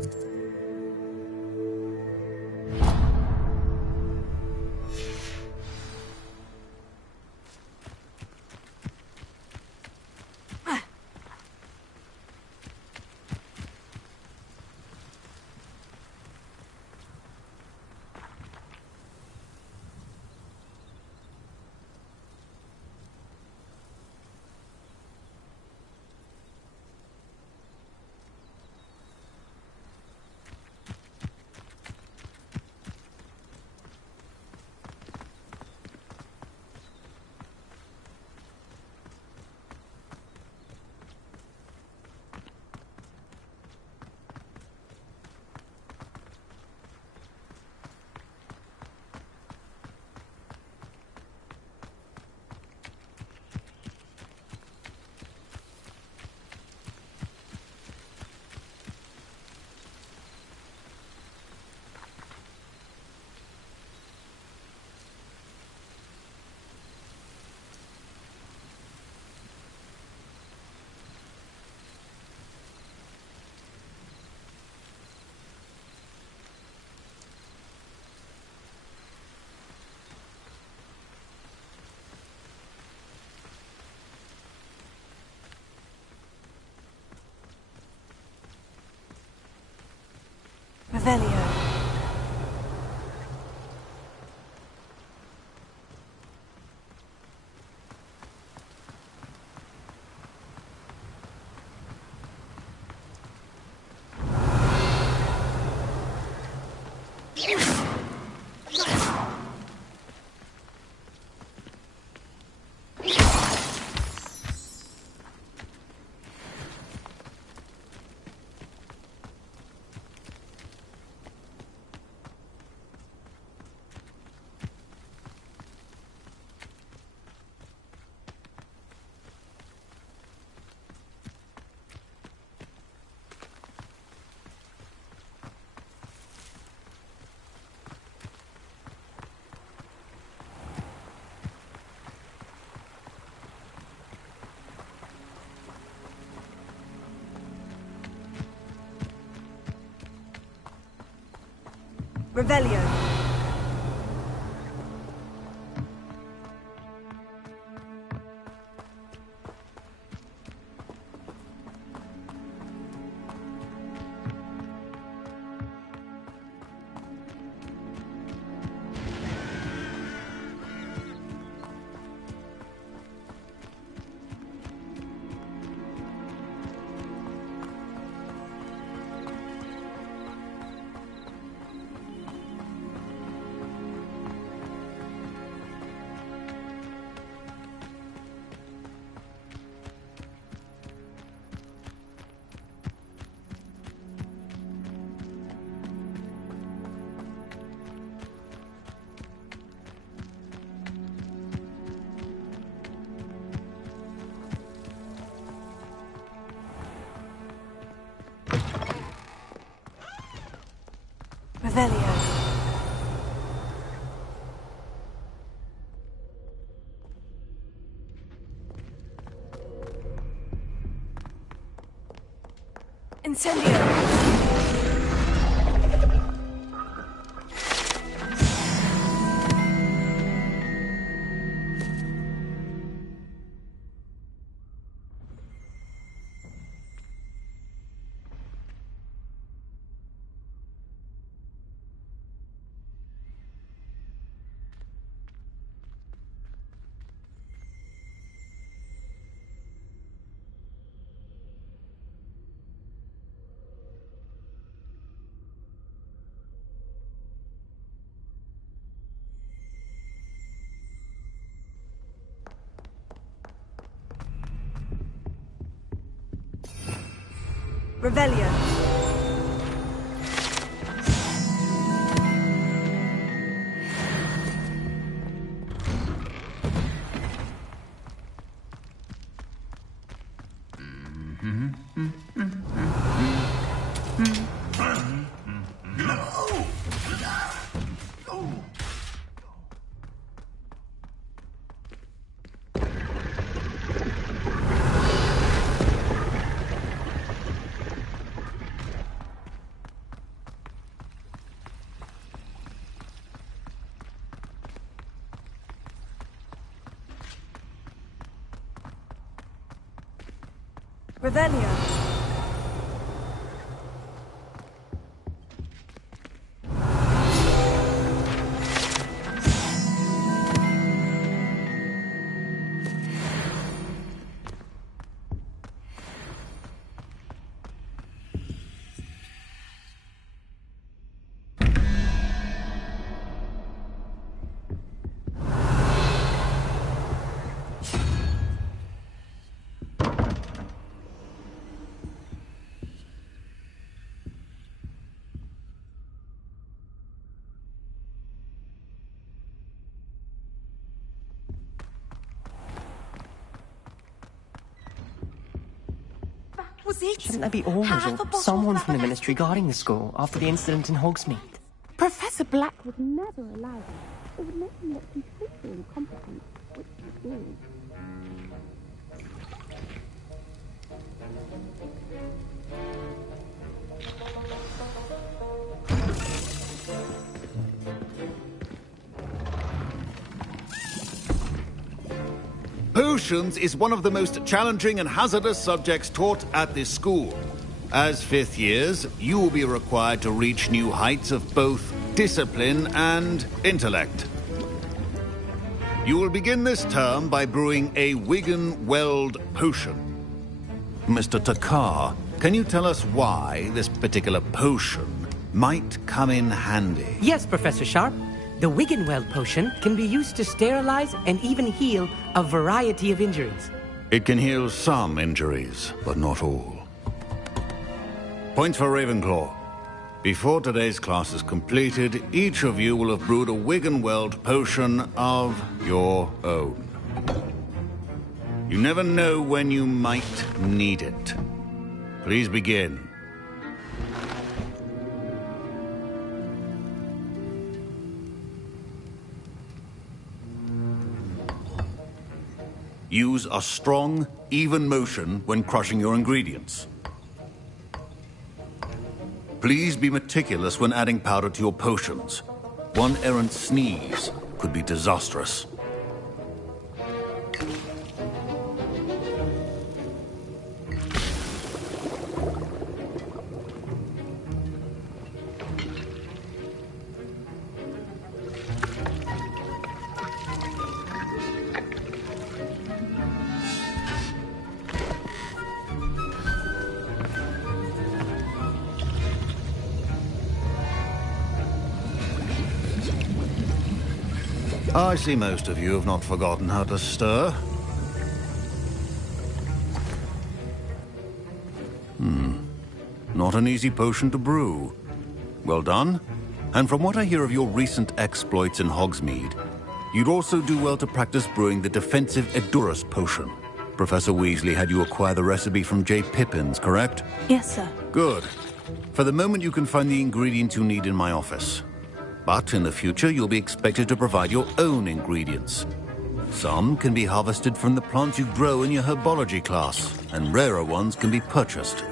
Revelio. Revelio. Revelio. Incendio. Revelio. Revelio. Was it? Shouldn't there be orders or someone from the Ministry guarding the school after the incident in Hogsmeade? Professor Black would never allow that. It would make him look completely incompetent, which he did. Potions is one of the most challenging and hazardous subjects taught at this school. As fifth years, you will be required to reach new heights of both discipline and intellect. You will begin this term by brewing a Wigan Weld potion. Mr. Takar, can you tell us why this particular potion might come in handy? Yes, Professor Sharp. The Wiggenweld potion can be used to sterilize and even heal a variety of injuries. It can heal some injuries, but not all. Points for Ravenclaw. Before today's class is completed, each of you will have brewed a Wiggenweld potion of your own. You never know when you might need it. Please begin. Use a strong, even motion when crushing your ingredients. Please be meticulous when adding powder to your potions. One errant sneeze could be disastrous. I see most of you have not forgotten how to stir. Not an easy potion to brew. Well done. And from what I hear of your recent exploits in Hogsmeade, you'd also do well to practice brewing the defensive Edurus potion. Professor Weasley had you acquire the recipe from J. Pippins, correct? Yes, sir. Good. For the moment, you can find the ingredients you need in my office. But in the future, you'll be expected to provide your own ingredients. Some can be harvested from the plants you grow in your herbology class, and rarer ones can be purchased.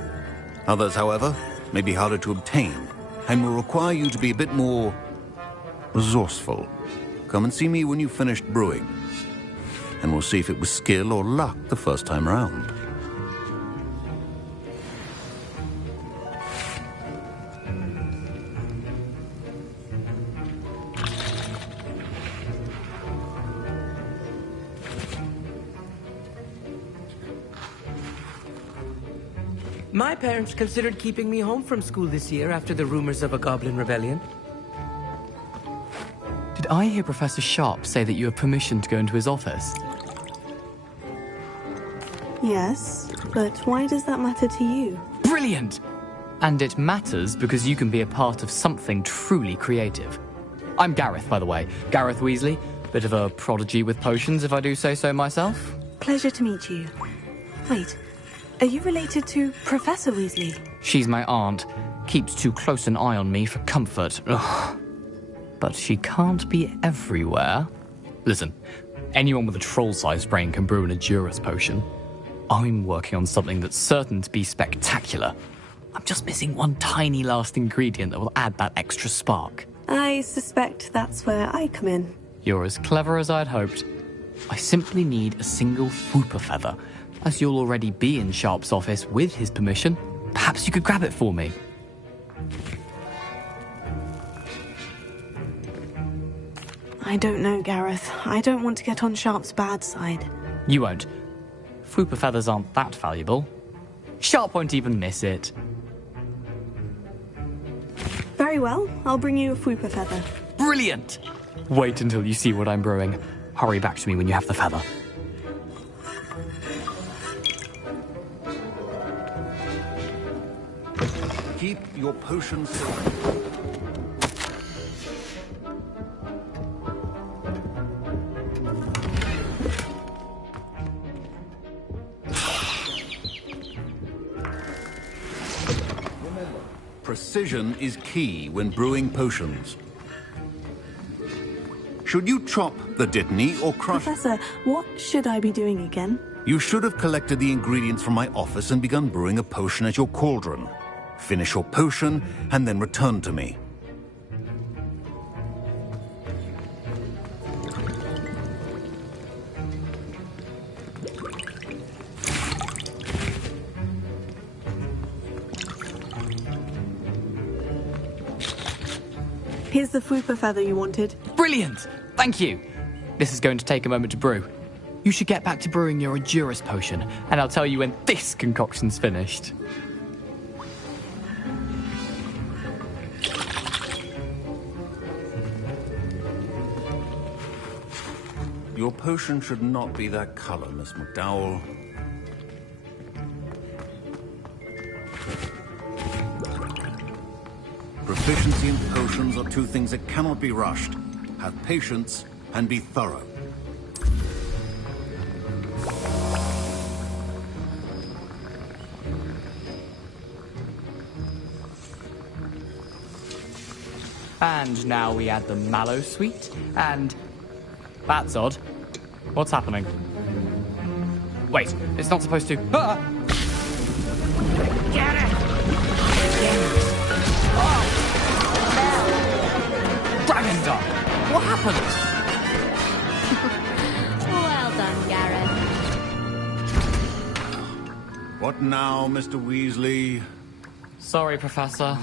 Others, however, may be harder to obtain, and will require you to be a bit more resourceful. Come and see me when you've finished brewing, and we'll see if it was skill or luck the first time round. My parents considered keeping me home from school this year after the rumors of a goblin rebellion. Did I hear Professor Sharp say that you have permission to go into his office? Yes, but why does that matter to you? Brilliant! And it matters because you can be a part of something truly creative. I'm Gareth, by the way. Gareth Weasley. Bit of a prodigy with potions, if I do say so myself. Pleasure to meet you. Wait, are you related to Professor Weasley? She's my aunt. Keeps too close an eye on me for comfort. Ugh. But she can't be everywhere. Listen, anyone with a troll-sized brain can brew an Edurus potion. I'm working on something that's certain to be spectacular. I'm just missing one tiny last ingredient that will add that extra spark. I suspect that's where I come in. You're as clever as I'd hoped. I simply need a single Fwooper feather, As you'll already be in Sharp's office with his permission, perhaps you could grab it for me. I don't know, Gareth. I don't want to get on Sharp's bad side. You won't. Fwooper feathers aren't that valuable. Sharp won't even miss it. Very well. I'll bring you a Fwooper feather. Brilliant! Wait until you see what I'm brewing. Hurry back to me when you have the feather. Keep your potions safe. Remember, precision is key when brewing potions. Should you chop the dittany or crush... Professor, what should I be doing again? You should have collected the ingredients from my office and begun brewing a potion at your cauldron. Finish your potion and then return to me. Here's the Fwooper feather you wanted. Brilliant! Thank you! This is going to take a moment to brew. You should get back to brewing your Endurus potion, and I'll tell you when this concoction's finished. Your potion should not be that color, Miss McDowell. Proficiency in potions are two things that cannot be rushed. Have patience and be thorough. And now we add the mallow sweet, and... That's odd. What's happening? Wait, it's not supposed to... Ah! Get it! Oh! Dragon Dog! What happened? Well done, Gareth. What now, Mr. Weasley? Sorry, Professor.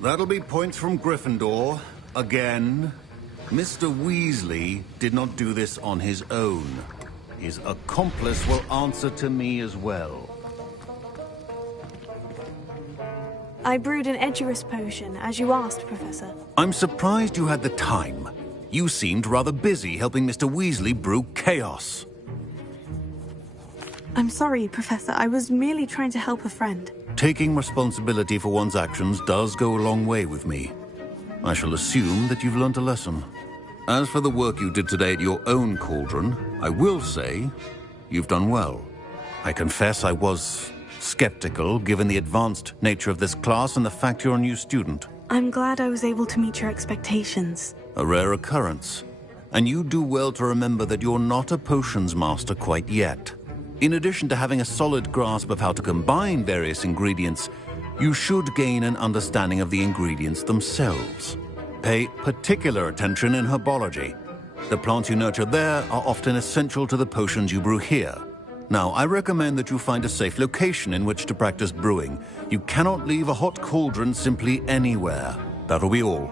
That'll be points from Gryffindor. Again. Mr. Weasley did not do this on his own. His accomplice will answer to me as well. I brewed an Edurus potion, as you asked, Professor. I'm surprised you had the time. You seemed rather busy helping Mr. Weasley brew chaos. I'm sorry, Professor. I was merely trying to help a friend. Taking responsibility for one's actions does go a long way with me. I shall assume that you've learnt a lesson. As for the work you did today at your own cauldron, I will say you've done well. I confess I was skeptical, given the advanced nature of this class and the fact you're a new student. I'm glad I was able to meet your expectations. A rare occurrence. And you do well to remember that you're not a potions master quite yet. In addition to having a solid grasp of how to combine various ingredients, you should gain an understanding of the ingredients themselves. Pay particular attention in herbology. The plants you nurture there are often essential to the potions you brew here. Now, I recommend that you find a safe location in which to practice brewing. You cannot leave a hot cauldron simply anywhere. That'll be all.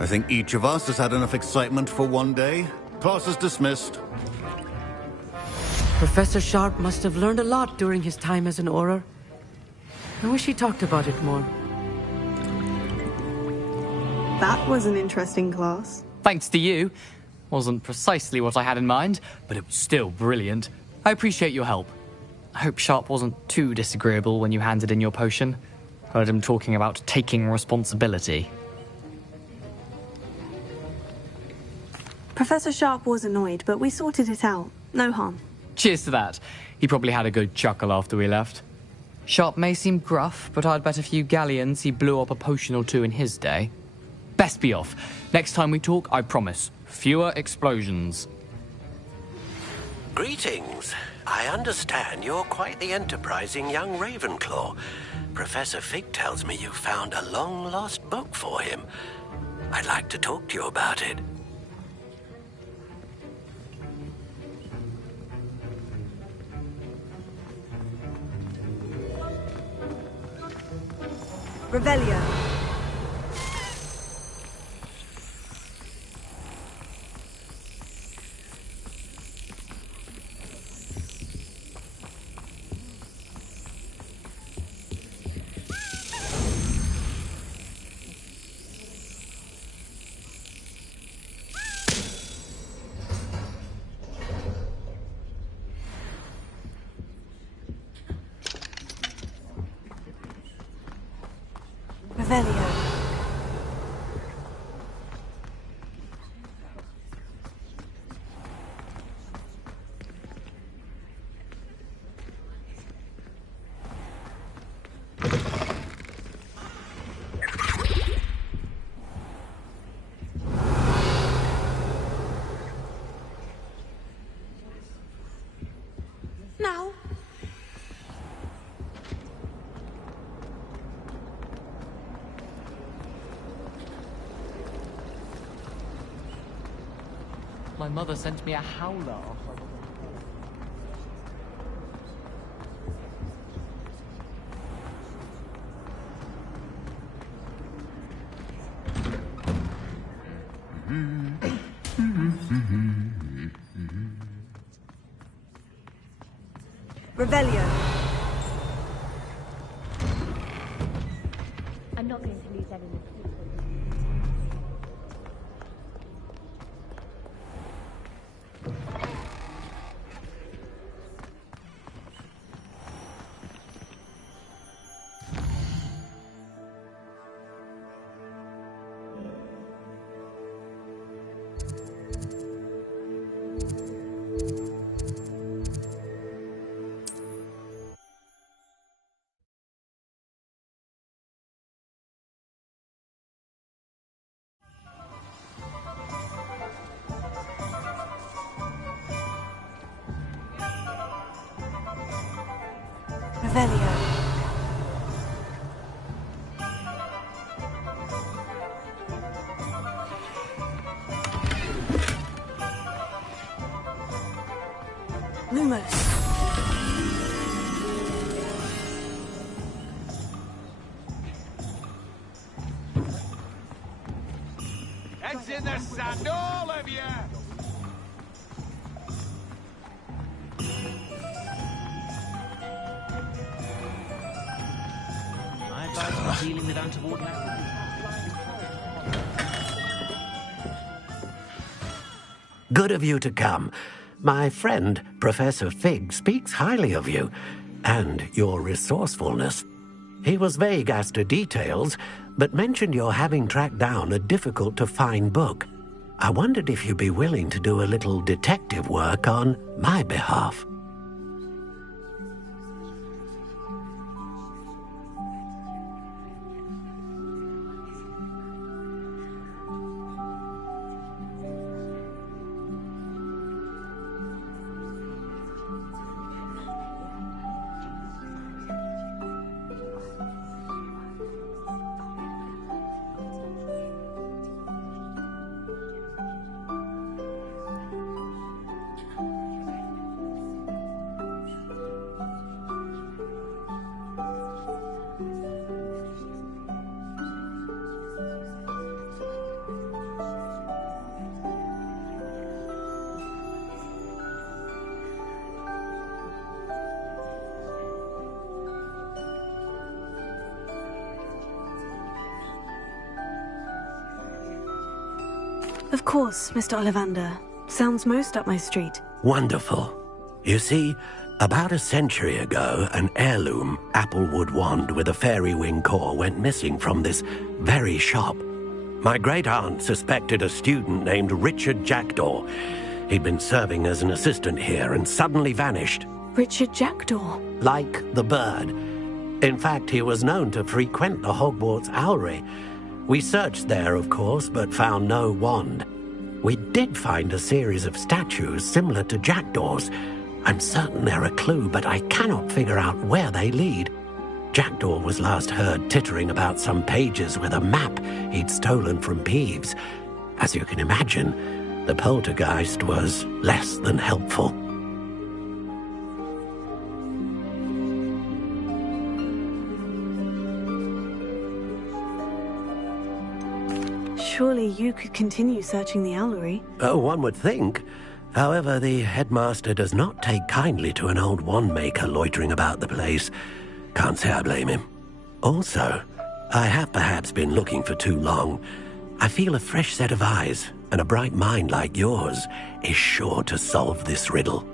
I think each of us has had enough excitement for one day. Class is dismissed. Professor Sharp must have learned a lot during his time as an Auror. I wish he talked about it more. That was an interesting class. Thanks to you. Wasn't precisely what I had in mind, but it was still brilliant. I appreciate your help. I hope Sharp wasn't too disagreeable when you handed in your potion. Heard him talking about taking responsibility. Professor Sharp was annoyed, but we sorted it out. No harm. Cheers to that. He probably had a good chuckle after we left. Sharp may seem gruff, but I'd bet a few galleons he blew up a potion or two in his day. Best be off. Next time we talk, I promise, fewer explosions. Greetings. I understand you're quite the enterprising young Ravenclaw. Professor Fig tells me you found a long-lost book for him. I'd like to talk to you about it. Revelio. Revelio. Now. My mother sent me a howler. Revelio. I'm not going to lose any more people. Revelio. Lumos. Heads in the sand, all of you! I advise not dealing with untoward matters. Good of you to come. My friend, Professor Fig, speaks highly of you, and your resourcefulness. He was vague as to details, but mentioned your having tracked down a difficult-to-find book. I wondered if you'd be willing to do a little detective work on my behalf. Of course, Mr. Ollivander. Sounds most up my street. Wonderful. You see, about a century ago, an heirloom applewood wand with a fairy wing core went missing from this very shop. My great-aunt suspected a student named Richard Jackdaw. He'd been serving as an assistant here and suddenly vanished. Richard Jackdaw? Like the bird. In fact, he was known to frequent the Hogwarts Owlery. We searched there, of course, but found no wand. We did find a series of statues similar to Jackdaw's. I'm certain they're a clue, but I cannot figure out where they lead. Jackdaw was last heard tittering about some pages with a map he'd stolen from Peeves. As you can imagine, the poltergeist was less than helpful. Surely you could continue searching the owlery. One would think. However, the headmaster does not take kindly to an old wand-maker loitering about the place. Can't say I blame him. Also, I have perhaps been looking for too long. I feel a fresh set of eyes, and a bright mind like yours is sure to solve this riddle.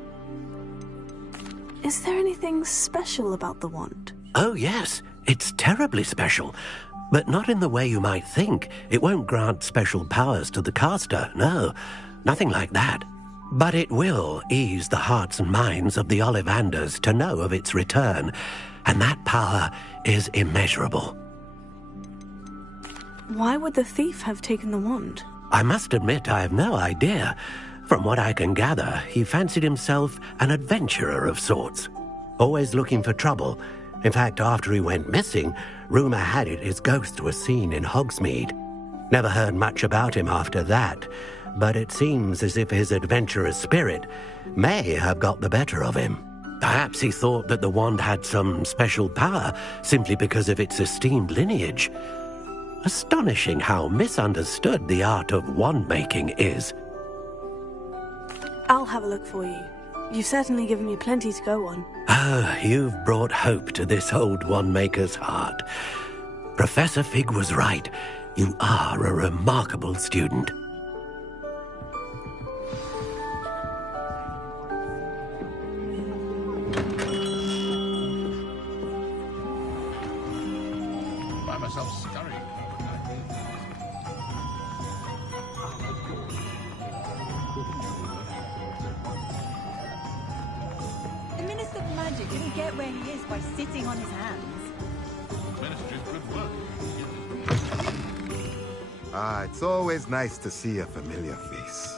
Is there anything special about the wand? Oh, yes. It's terribly special. But not in the way you might think. It won't grant special powers to the caster, no. Nothing like that. But it will ease the hearts and minds of the Ollivanders to know of its return, and that power is immeasurable. Why would the thief have taken the wand? I must admit I have no idea. From what I can gather, he fancied himself an adventurer of sorts. Always looking for trouble. In fact, after he went missing, rumour had it his ghost was seen in Hogsmeade. Never heard much about him after that, but it seems as if his adventurous spirit may have got the better of him. Perhaps he thought that the wand had some special power simply because of its esteemed lineage. Astonishing how misunderstood the art of wand-making is. I'll have a look for you. You've certainly given me plenty to go on. Ah, you've brought hope to this old wand-maker's heart. Professor Fig was right. You are a remarkable student. Find myself scurrying. The Minister of Magic didn't get where he is by sitting on his hands. Ministry's good work. Ah, it's always nice to see a familiar face.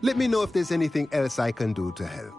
Let me know if there's anything else I can do to help.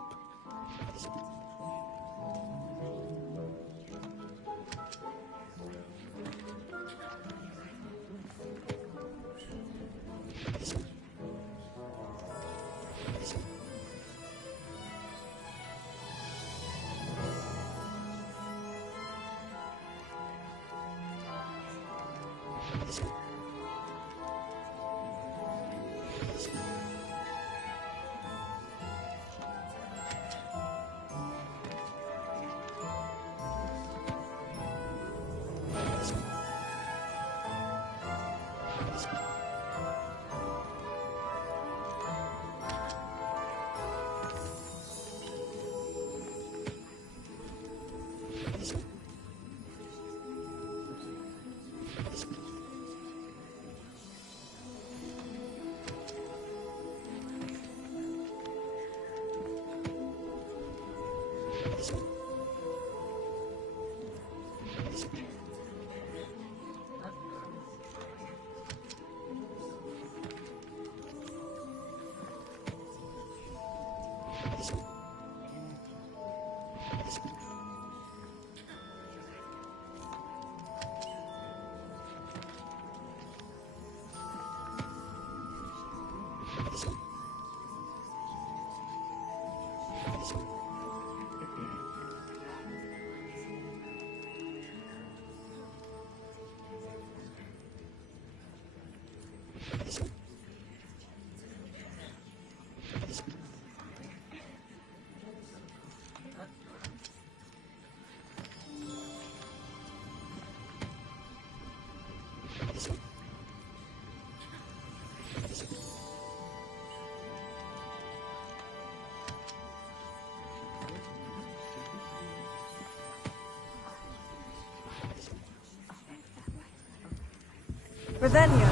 Revelio.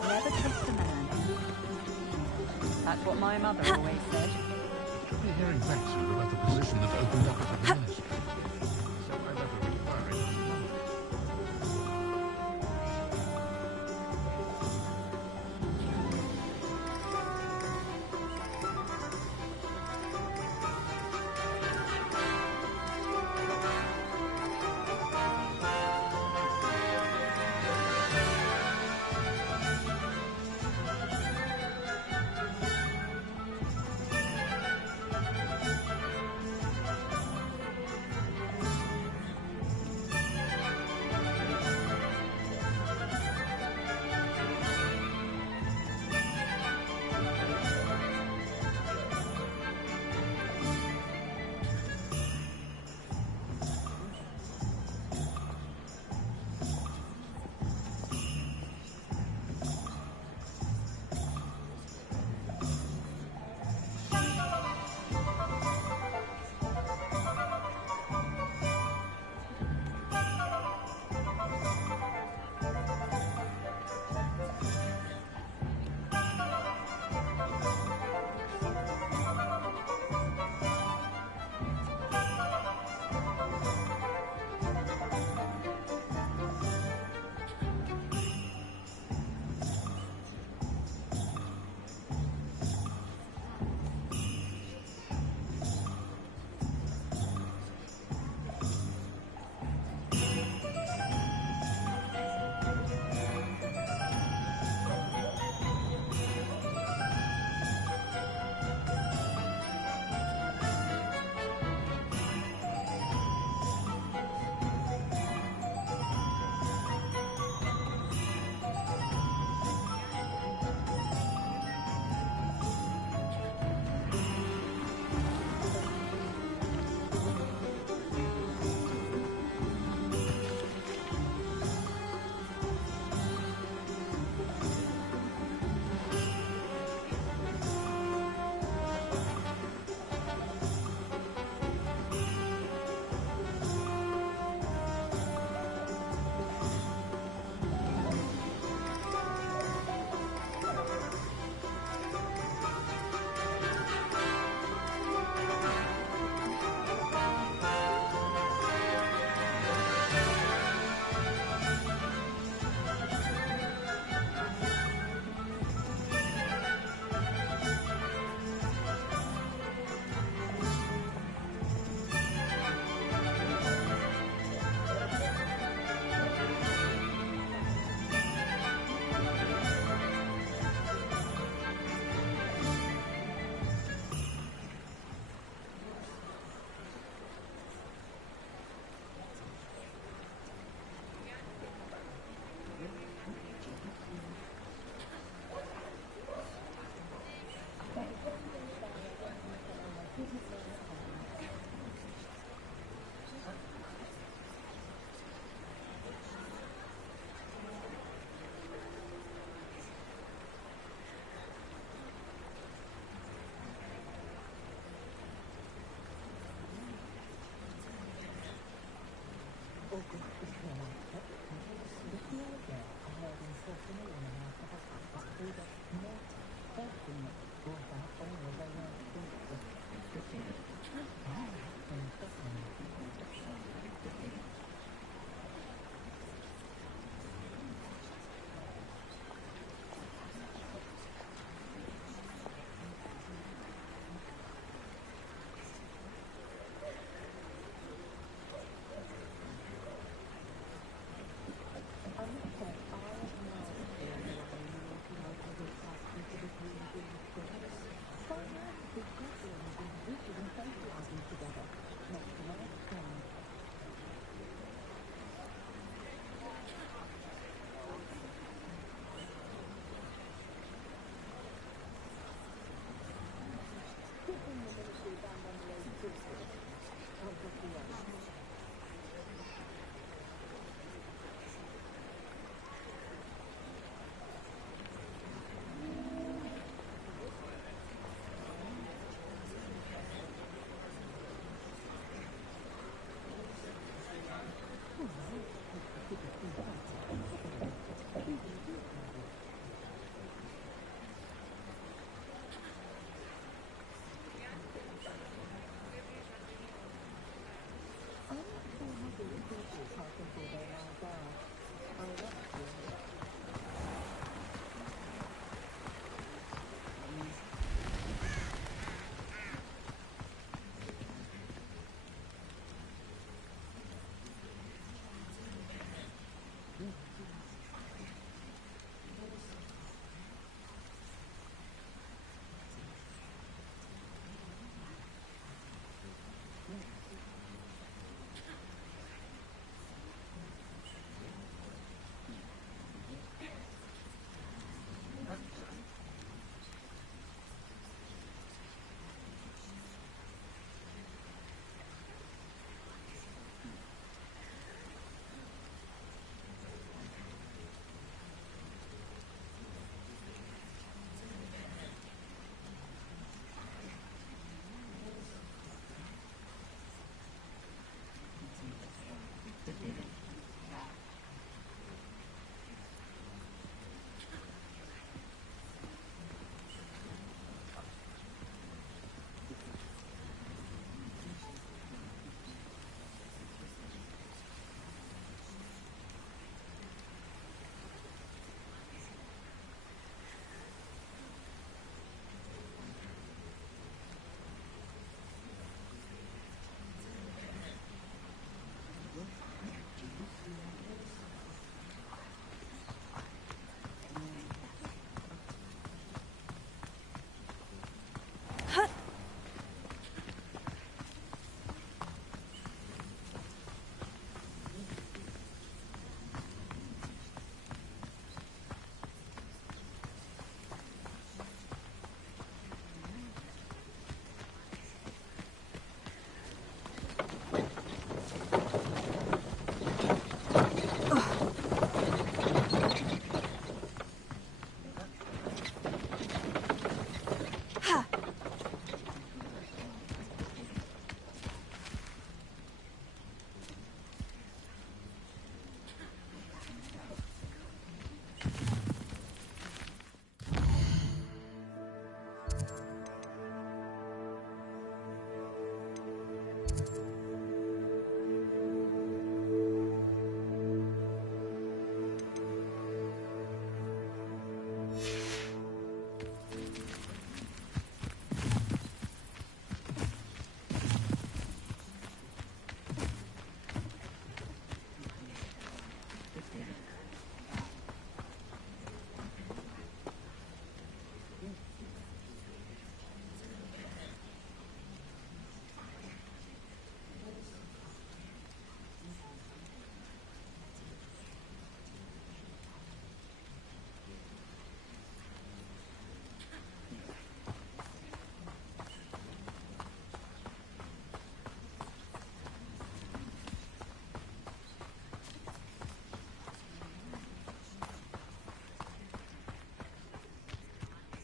Never trust a man. That's what my mother always said. We're hearing back soon about the position that opened up at the nest. So I better require it.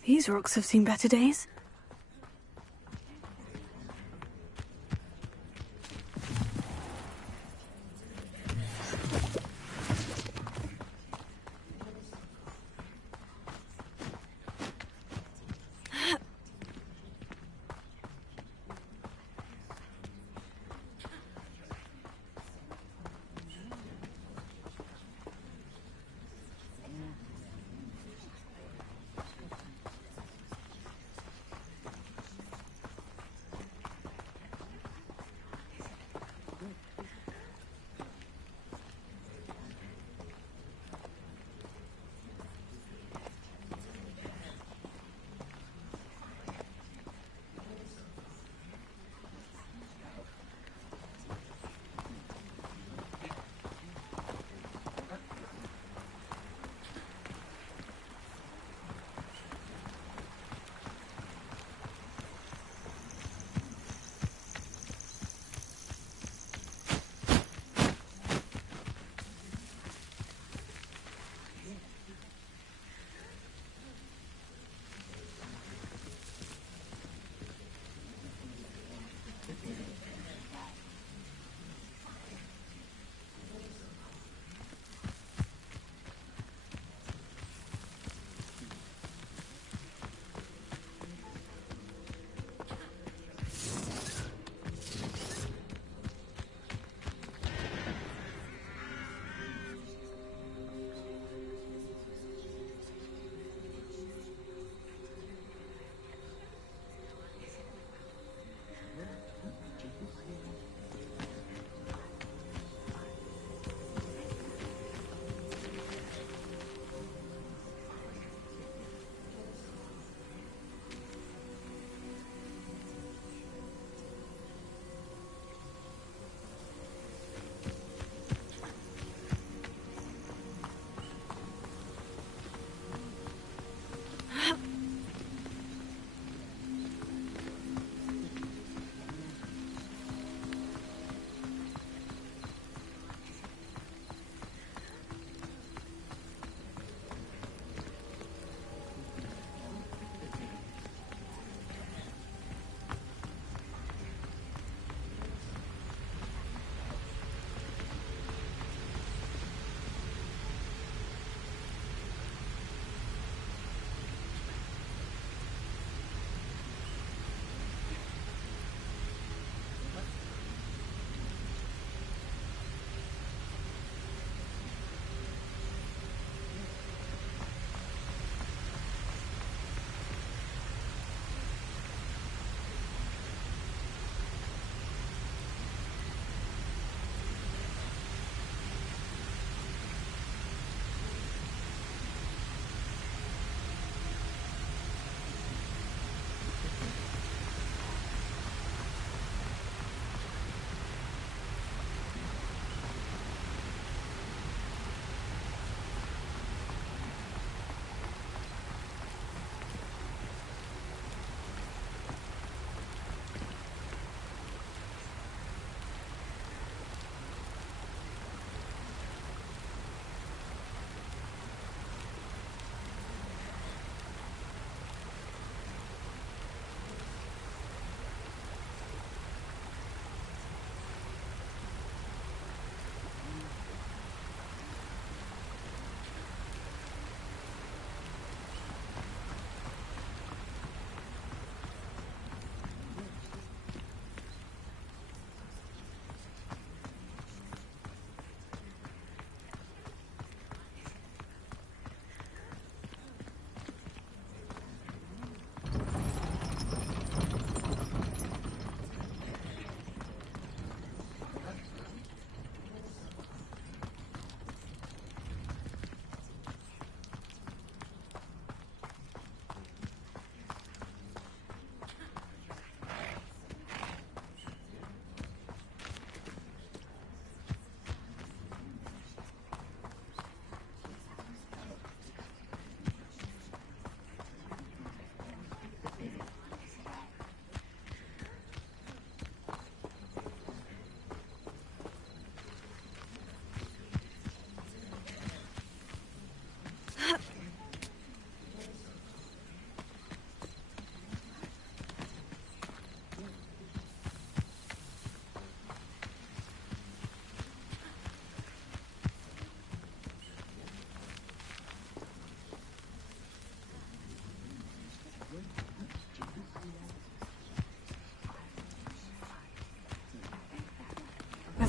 These rocks have seen better days.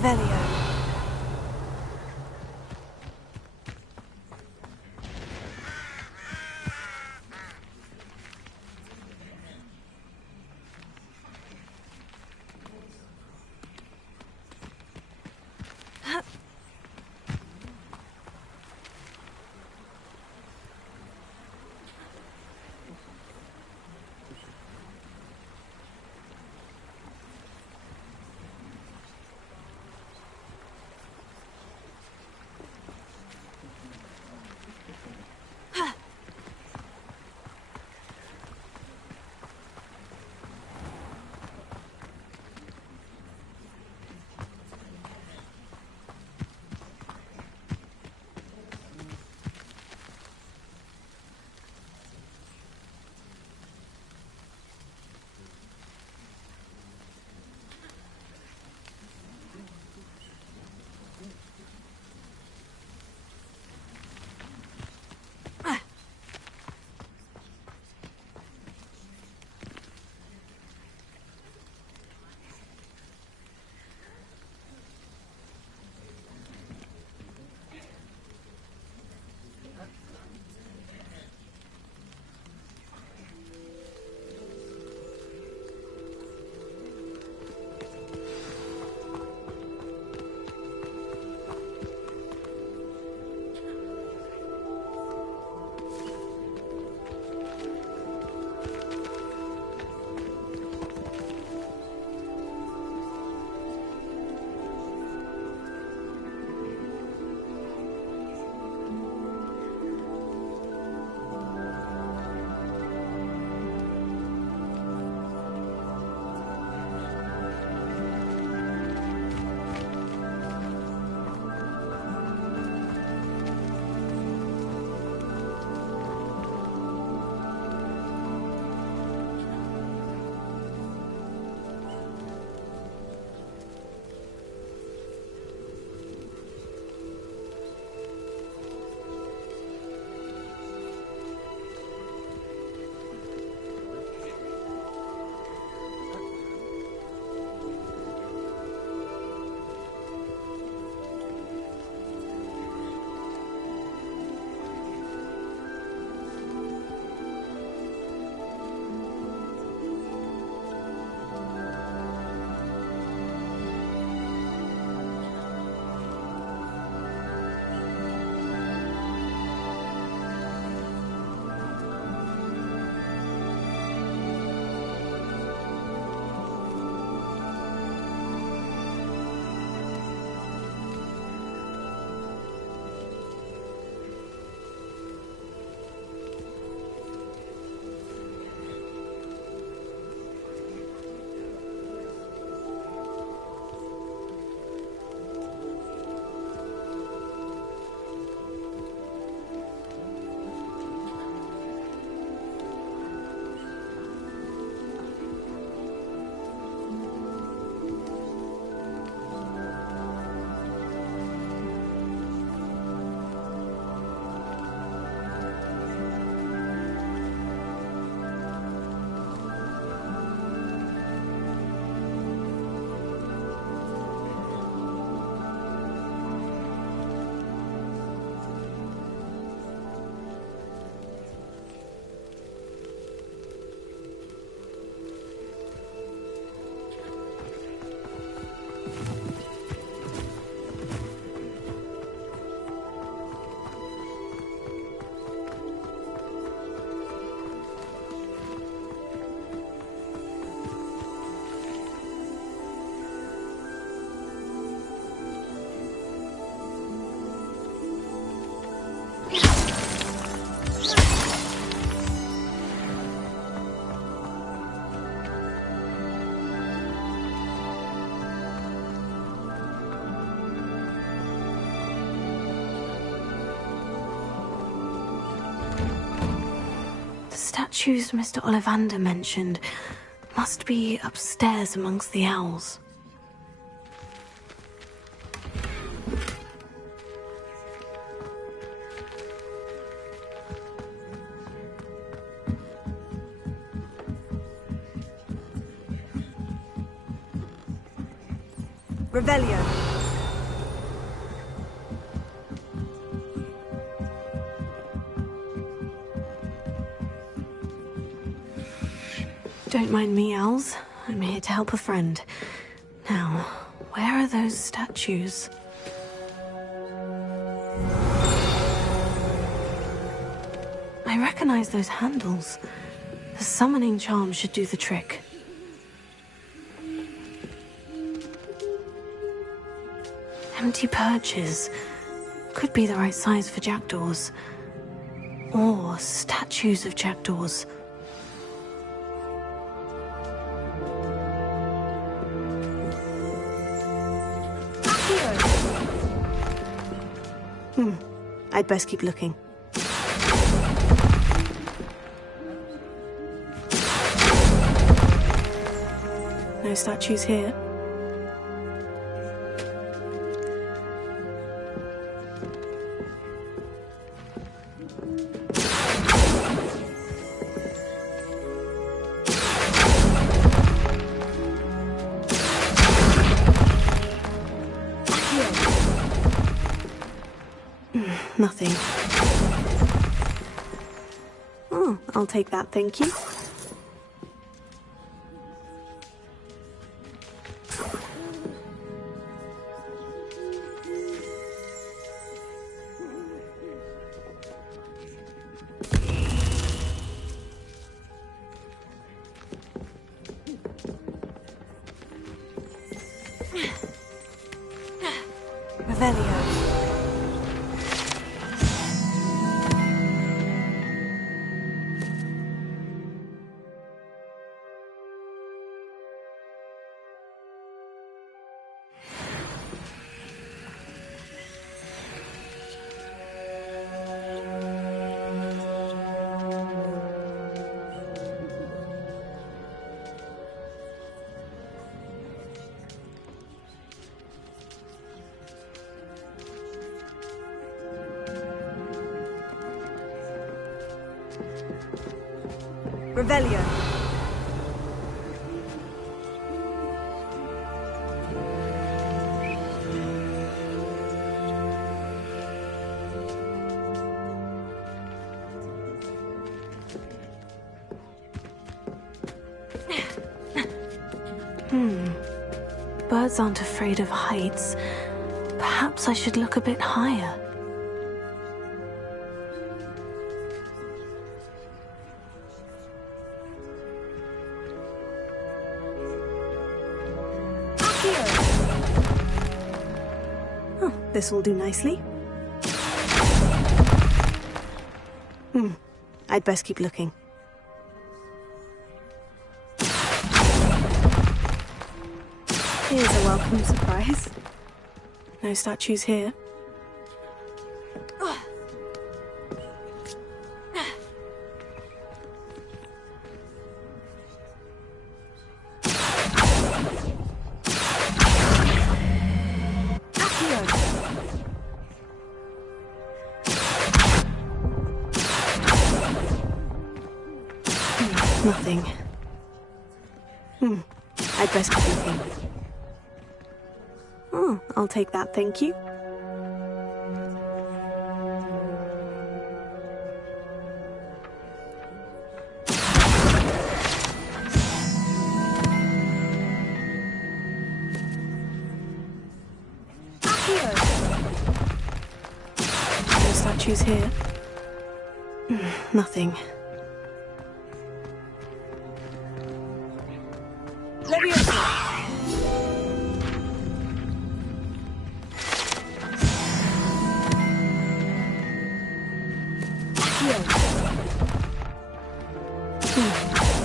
Revelio. statues Mr. Ollivander mentioned must be upstairs amongst the owls. Revelio. Don't mind me, owls. I'm here to help a friend. Now, where are those statues? I recognize those handles. The summoning charm should do the trick. Empty perches. Could be the right size for jackdaws. Or statues of jackdaws. I'd best keep looking. No statues here. Nothing. Oh, I'll take that, thank you. Revelio. Revelio. Birds aren't afraid of heights. Perhaps I should look a bit higher. Oh, this will do nicely. I'd best keep looking. Here's a welcome surprise. No statues here. Nothing. I'd best keep looking. Oh, I'll take that, thank you. No statues here. Nothing.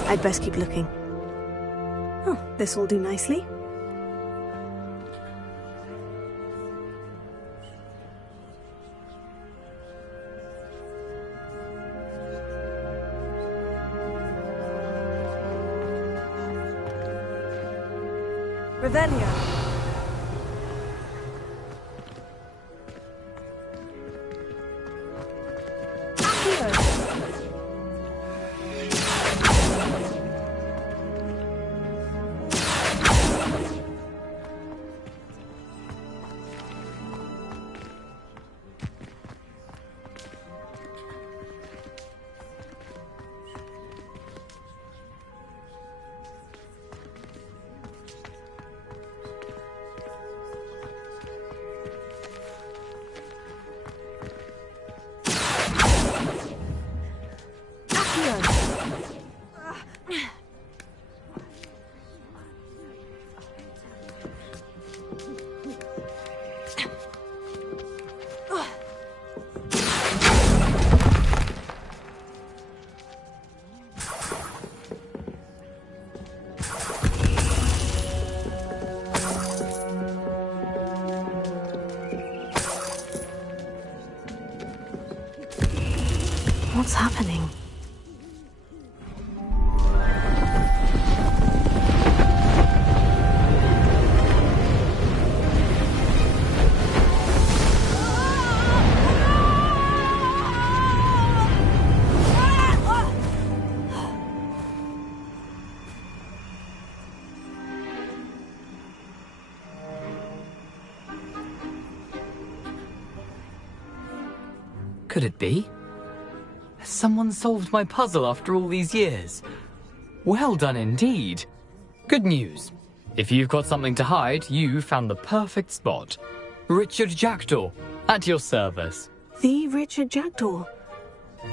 I'd best keep looking. Oh, this will do nicely. Revelio. What's happening? Could it be? Has someone solved my puzzle after all these years? Well done indeed. Good news. If you've got something to hide, you found the perfect spot. Richard Jackdaw, at your service. The Richard Jackdaw.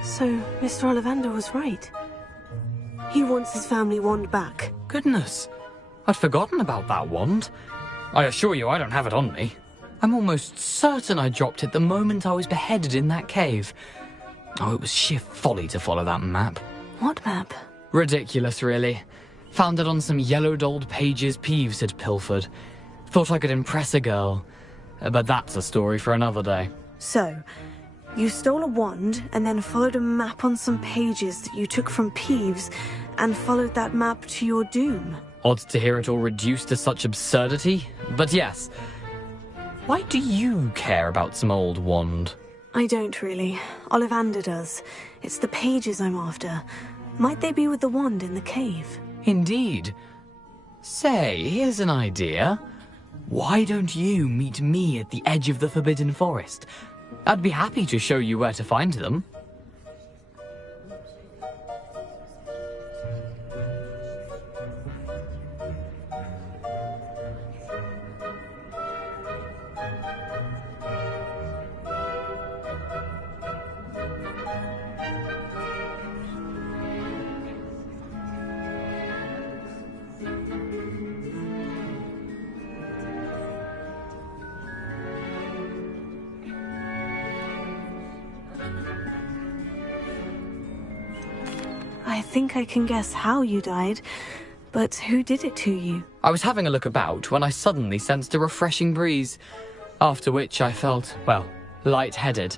So, Mr. Ollivander was right. He wants his family wand back. Goodness, I'd forgotten about that wand. I assure you I don't have it on me. I'm almost certain I dropped it the moment I was beheaded in that cave. Oh, it was sheer folly to follow that map. What map? Ridiculous, really. Found it on some yellowed old pages Peeves had pilfered. Thought I could impress a girl. But that's a story for another day. So, you stole a wand and then followed a map on some pages that you took from Peeves and followed that map to your doom. Odd to hear it all reduced to such absurdity, but yes. Why do you care about some old wand? I don't really. Ollivander does. It's the pages I'm after. Might they be with the wand in the cave? Indeed. Say, here's an idea. Why don't you meet me at the edge of the Forbidden Forest? I'd be happy to show you where to find them. I think I can guess how you died, but who did it to you? I was having a look about when I suddenly sensed a refreshing breeze, after which I felt, well, lightheaded.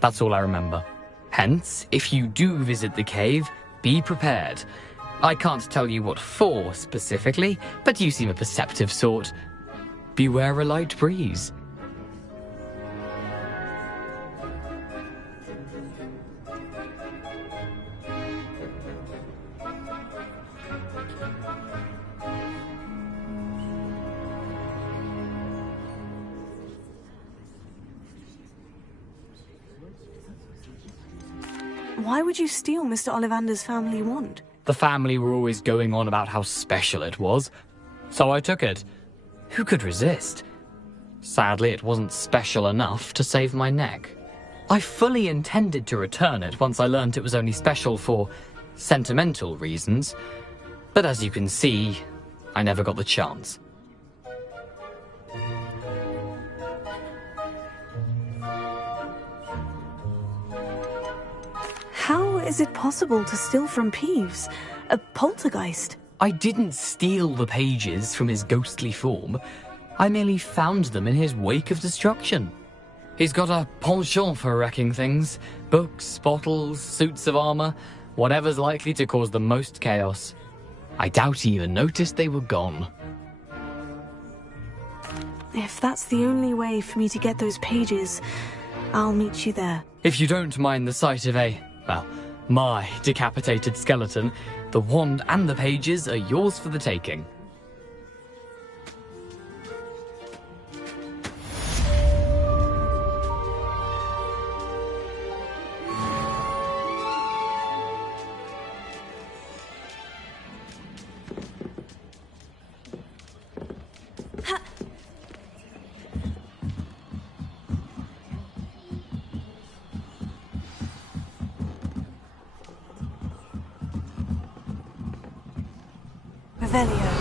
That's all I remember. Hence, if you do visit the cave, be prepared. I can't tell you what for specifically, but you seem a perceptive sort. Beware a light breeze. Why would you steal Mr. Ollivander's family wand? The family were always going on about how special it was, so I took it. Who could resist? Sadly, it wasn't special enough to save my neck. I fully intended to return it once I learned it was only special for sentimental reasons, but as you can see, I never got the chance. How is it possible to steal from Peeves? A poltergeist? I didn't steal the pages from his ghostly form. I merely found them in his wake of destruction. He's got a penchant for wrecking things. Books, bottles, suits of armor, whatever's likely to cause the most chaos. I doubt he even noticed they were gone. If that's the only way for me to get those pages, I'll meet you there. If you don't mind the sight of well, my decapitated skeleton, the wand and the pages are yours for the taking. Revelio.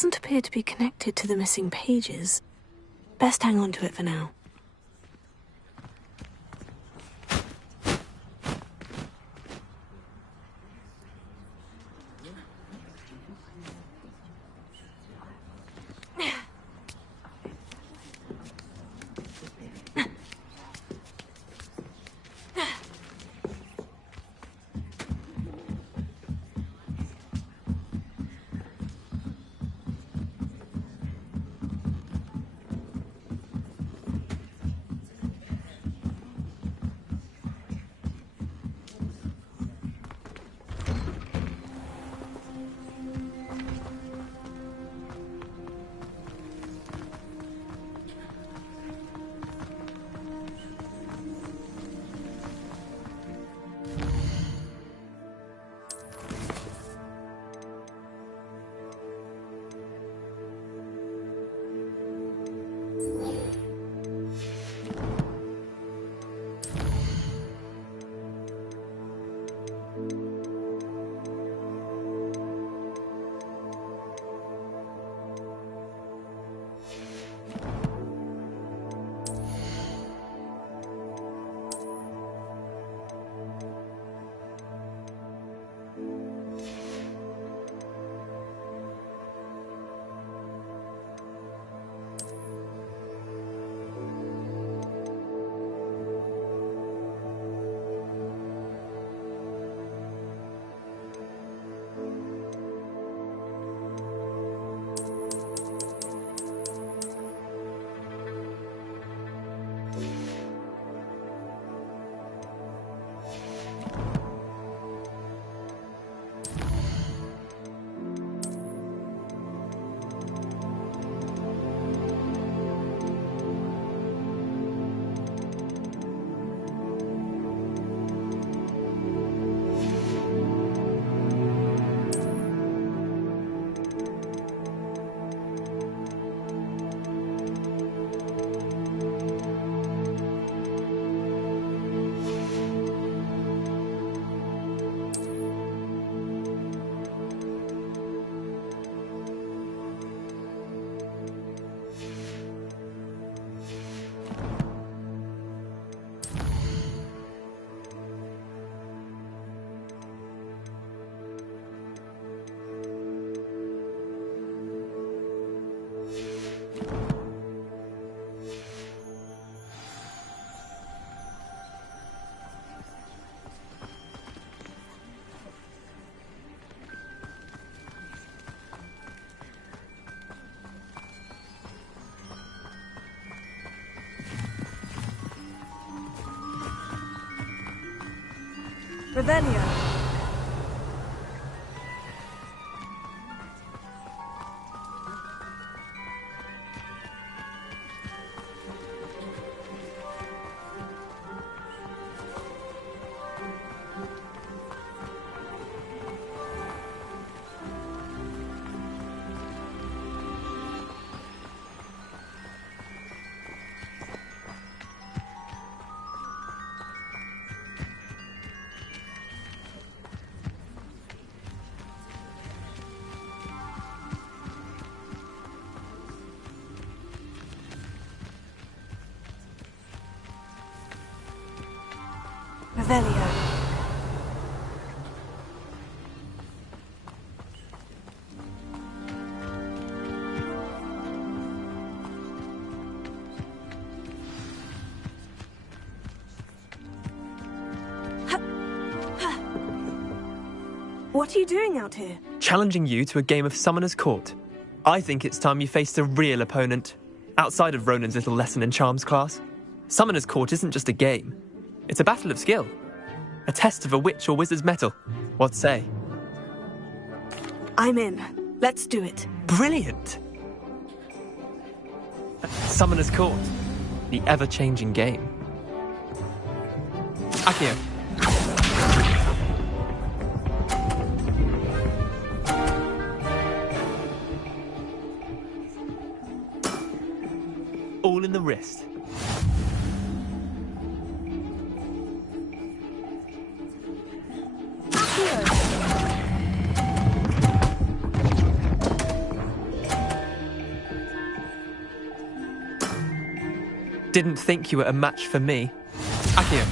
doesn't appear to be connected to the missing pages. Best hang on to it for now. Revelio. Revelio. What are you doing out here? Challenging you to a game of Summoner's Court. I think it's time you faced a real opponent, outside of Ronan's little lesson in charms class. Summoner's Court isn't just a game. It's a battle of skill. A test of a witch or wizard's mettle. What say? I'm in. Let's do it. Brilliant! Summoner's Court. The ever-changing game. Accio. All in the wrist. Didn't think you were a match for me. Accio.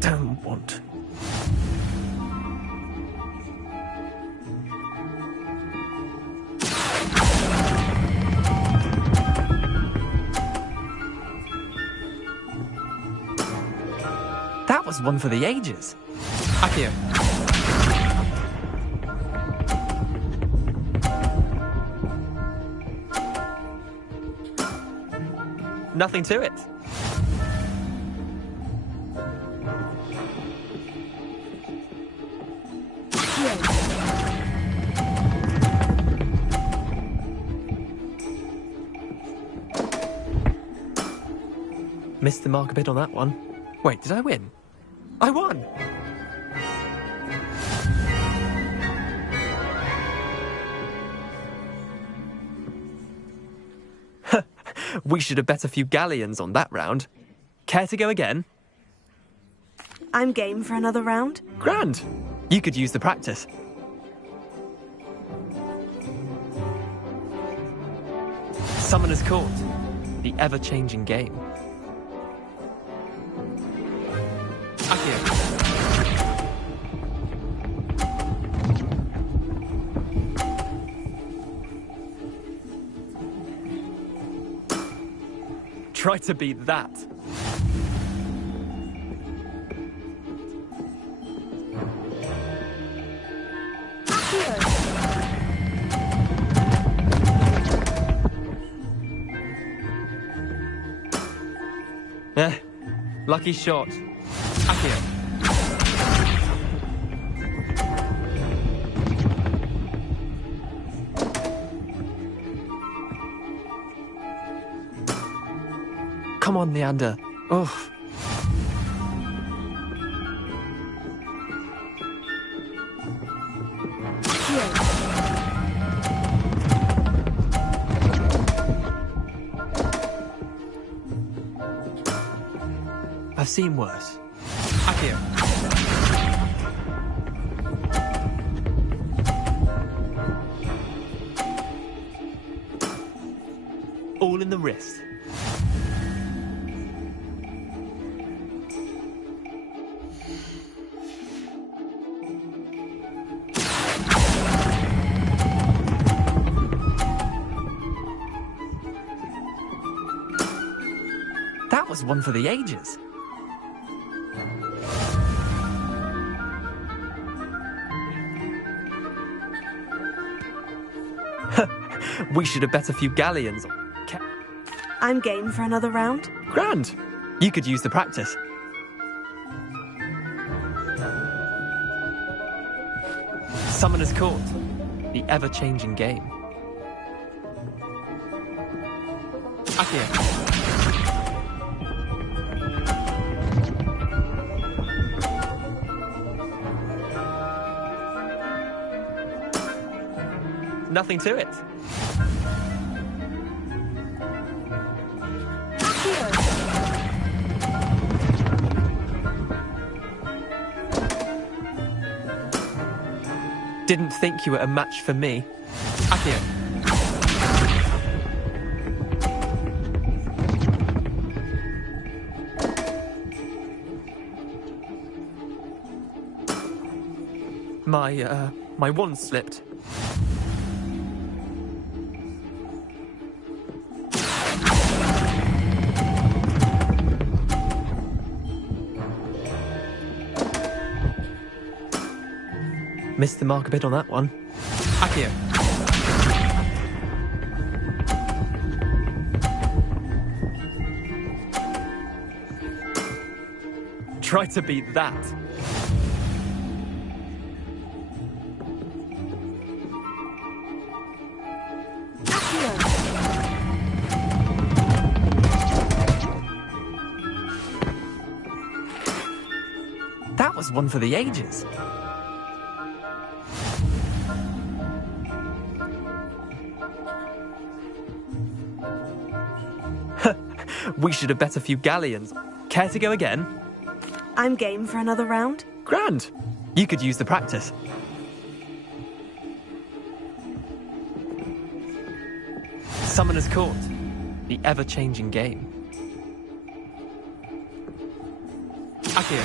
Don't want. That was one for the ages. Accio. Nothing to it. Missed the mark a bit on that one. Wait, did I win? I won! We should have bet a few galleons on that round. Care to go again? I'm game for another round. Grand! You could use the practice. Summoner's Court. The ever-changing game. Accio. Try to beat that. Lucky shot. Accio. Come on, Leander. Oh. I've seen worse. Accio. All in the wrist. That was one for the ages. We should have bet a few galleons. I'm game for another round. Grand! You could use the practice. Summoner's Court. The ever-changing game. Accio. Nothing to it. Didn't think you were a match for me. Accio. My wand slipped. Missed the mark a bit on that one. Accio. Try to beat that. That was one for the ages. We should have bet a few galleons. Care to go again? I'm game for another round. Grand! You could use the practice. Summoner's Court. The ever-changing game. Akio.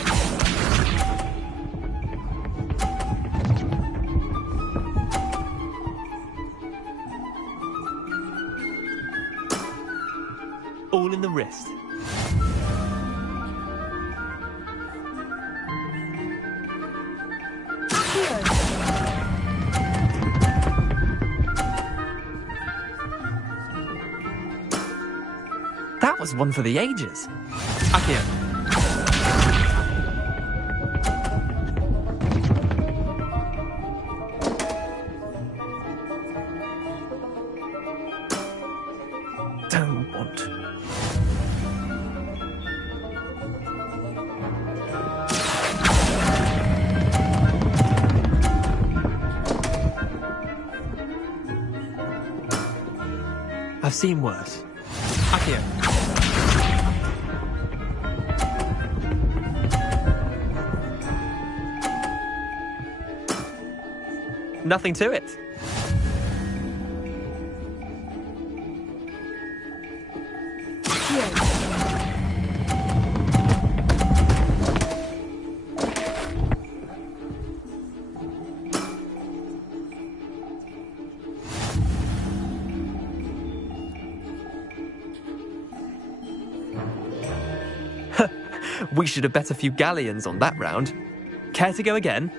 All in the wrist. That was one for the ages. Akio. Don't want. I've seen worse. Akio. Nothing to it. We should have bet a few galleons on that round. Care to go again?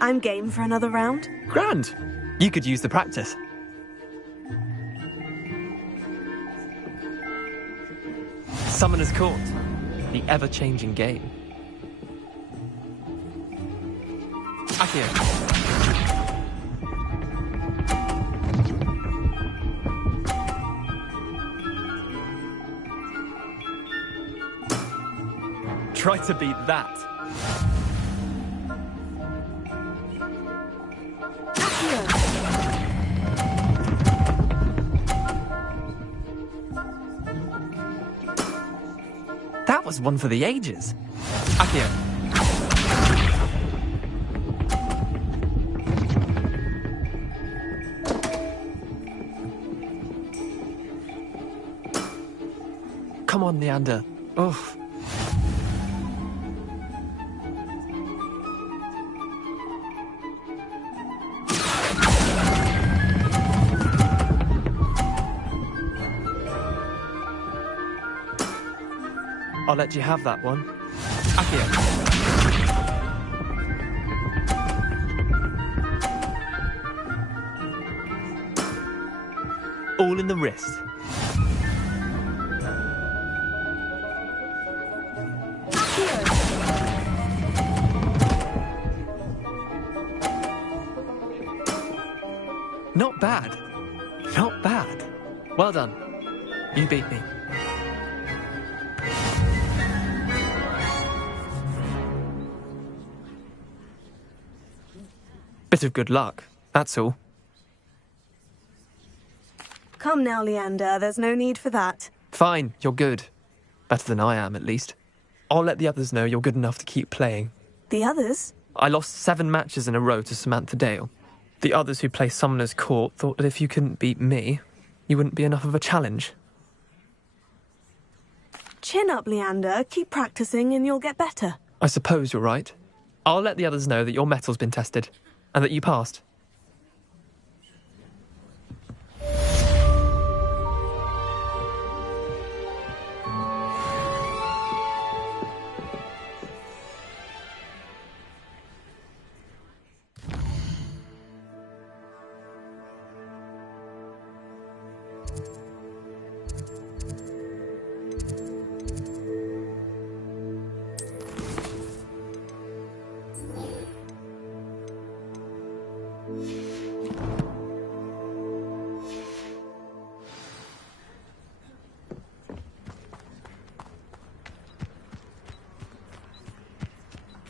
I'm game for another round. Grand! You could use the practice. Summoner's Court. The ever-changing game. Akio. Try to beat that. That was one for the ages. Akio. Come on, Leander. Oh. I'll let you have that one. Akio. All in the wrist. Not bad. Not bad. Well done. You beat me. Bit of good luck, that's all. Come now, Leander, there's no need for that. Fine, you're good. Better than I am, at least. I'll let the others know you're good enough to keep playing. The others? I lost 7 matches in a row to Samantha Dale. The others who play Summoner's Court thought that if you couldn't beat me, you wouldn't be enough of a challenge. Chin up, Leander. Keep practicing and you'll get better. I suppose you're right. I'll let the others know that your metal's been tested, and that you passed.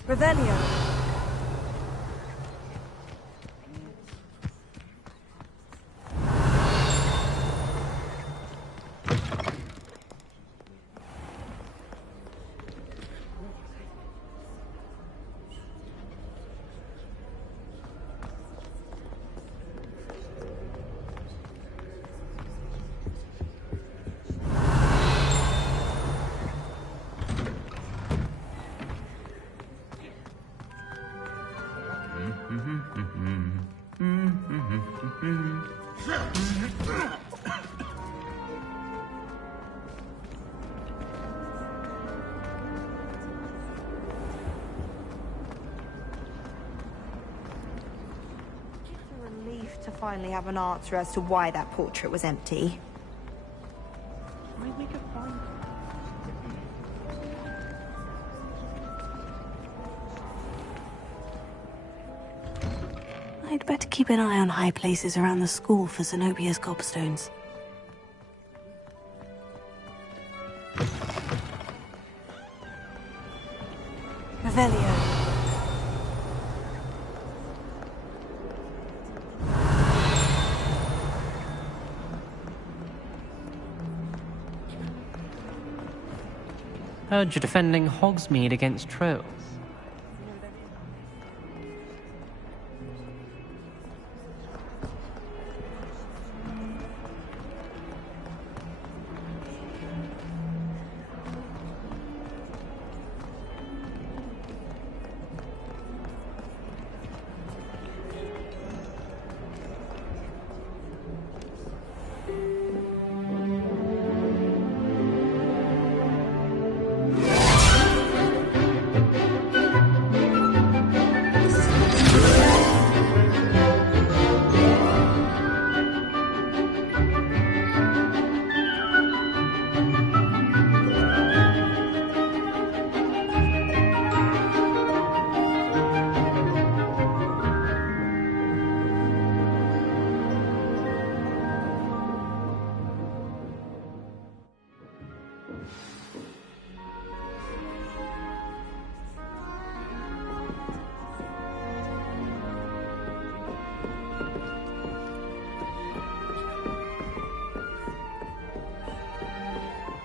Revelio. finally have an answer as to why that portrait was empty. I'd better keep an eye on high places around the school for Zenobia's gobstones. Revelio. Heard you're defending Hogsmeade against trolls.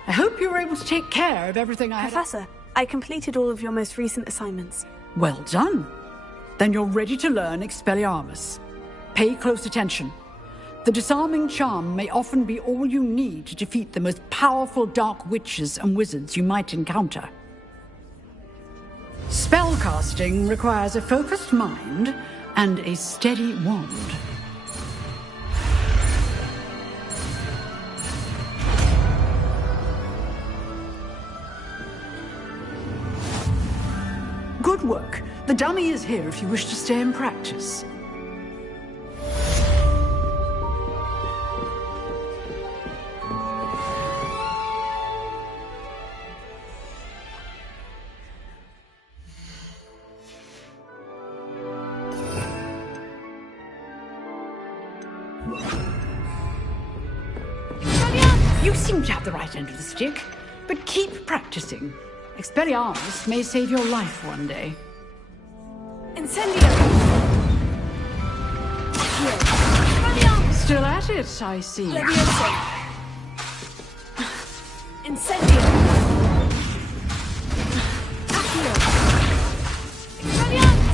I hope you were able to take care of everything I had. Professor, I completed all of your most recent assignments. Well done. Then you're ready to learn Expelliarmus. Pay close attention. The disarming charm may often be all you need to defeat the most powerful dark witches and wizards you might encounter. Spellcasting requires a focused mind and a steady wand. Good work. The dummy is here if you wish to stay and practice. You seem to have the right end of the stick, but keep practicing. Expelliarmus may save your life one day. Incendio! Still at it, I see. Levioso! Incendio! Accio! Expelliarmus!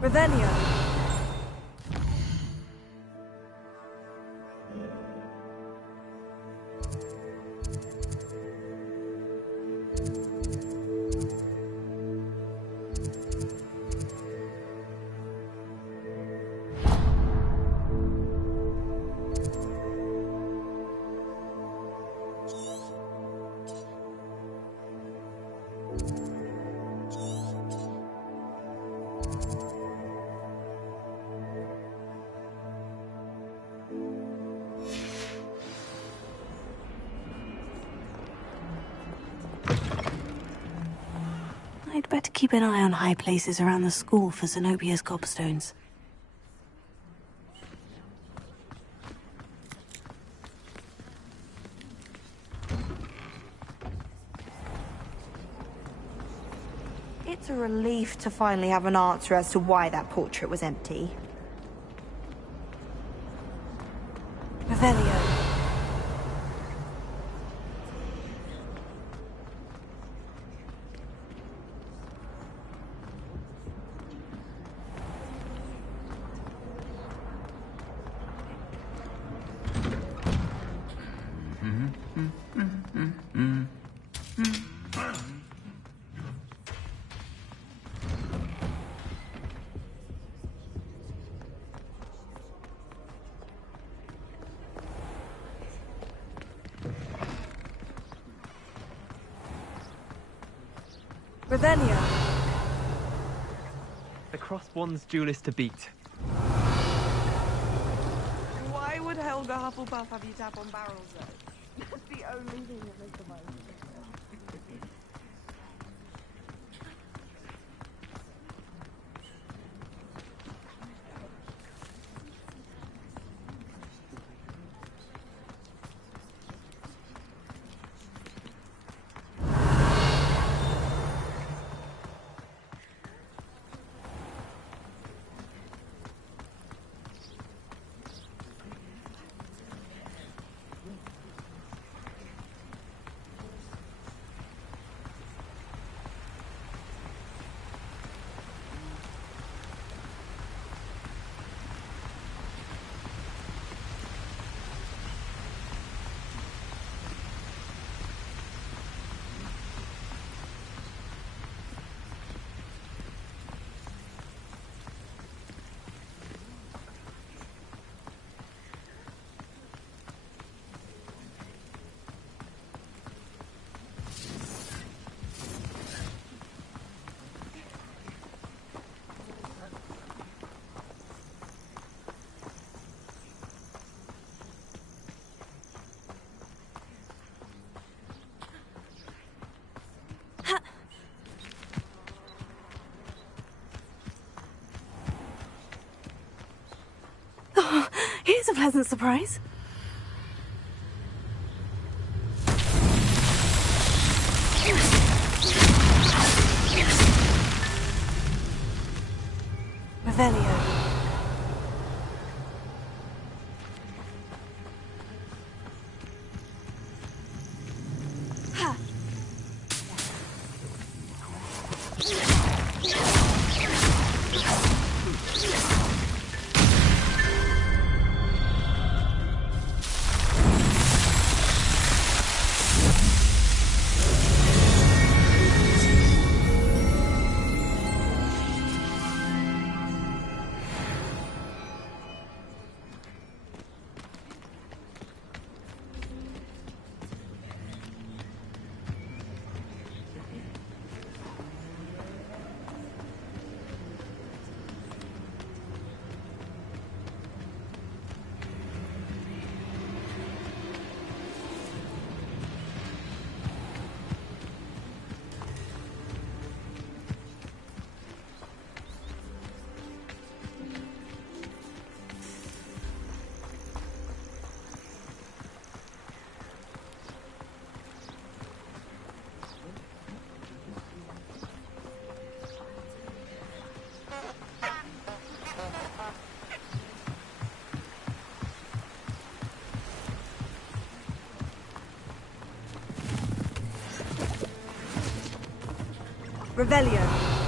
Revelio. I'd better keep an eye on high places around the school for Zenobia's gobstones. It's a relief to finally have an answer as to why that portrait was empty. Revelio. Revelio. The Crosswands duelist to beat. Why would Helga Hufflepuff have you tap on barrels, though? That's the only thing that makes them Here's a pleasant surprise. Revelio. Revelio.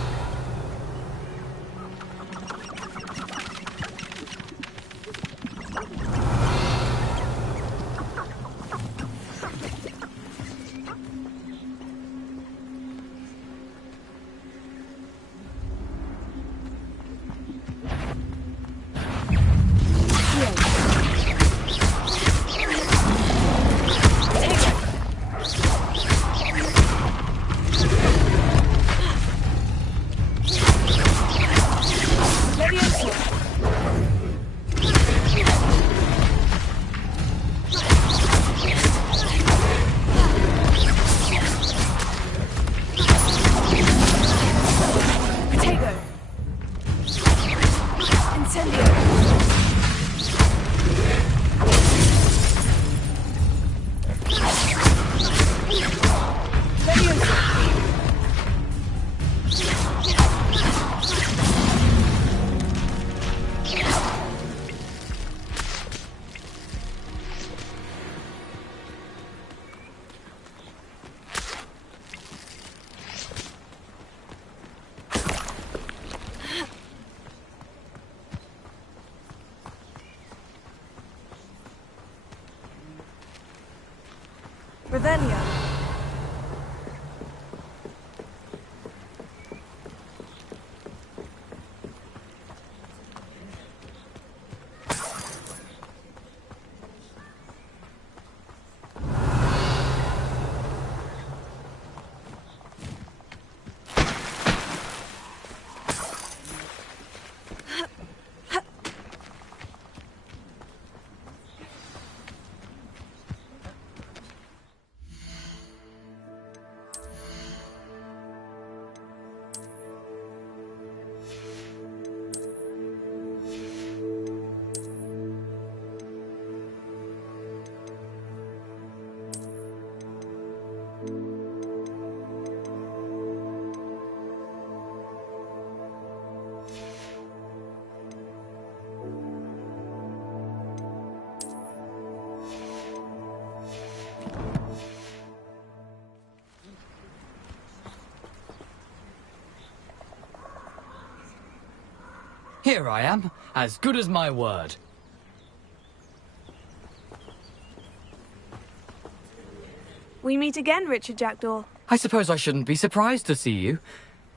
Revelio. Here I am, as good as my word. We meet again, Richard Jackdaw. I suppose I shouldn't be surprised to see you.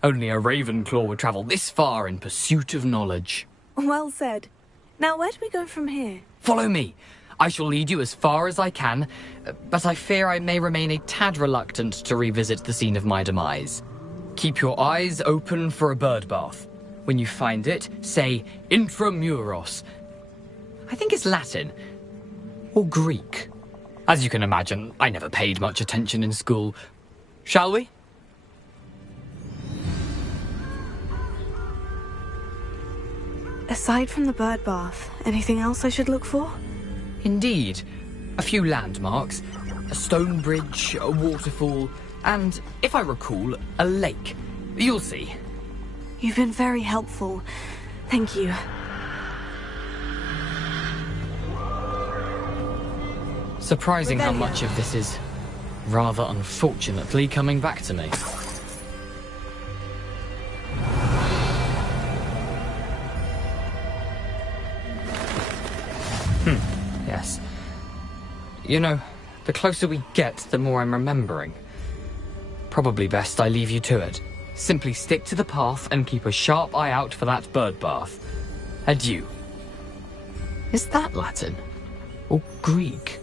Only a Ravenclaw would travel this far in pursuit of knowledge. Well said. Now, where do we go from here? Follow me. I shall lead you as far as I can, but I fear I may remain a tad reluctant to revisit the scene of my demise. Keep your eyes open for a bird bath. When you find it, say intramuros. I think it's Latin. Or Greek. As you can imagine, I never paid much attention in school. Shall we? Aside from the bird bath, anything else I should look for? Indeed. A few landmarks, a stone bridge, a waterfall, and, if I recall, a lake. You'll see. You've been very helpful. Thank you. Surprising how much of this is, rather unfortunately, coming back to me. Yes. You know, the closer we get, the more I'm remembering. Probably best I leave you to it. Simply stick to the path and keep a sharp eye out for that bird bath. Adieu. Is that Latin? Or Greek?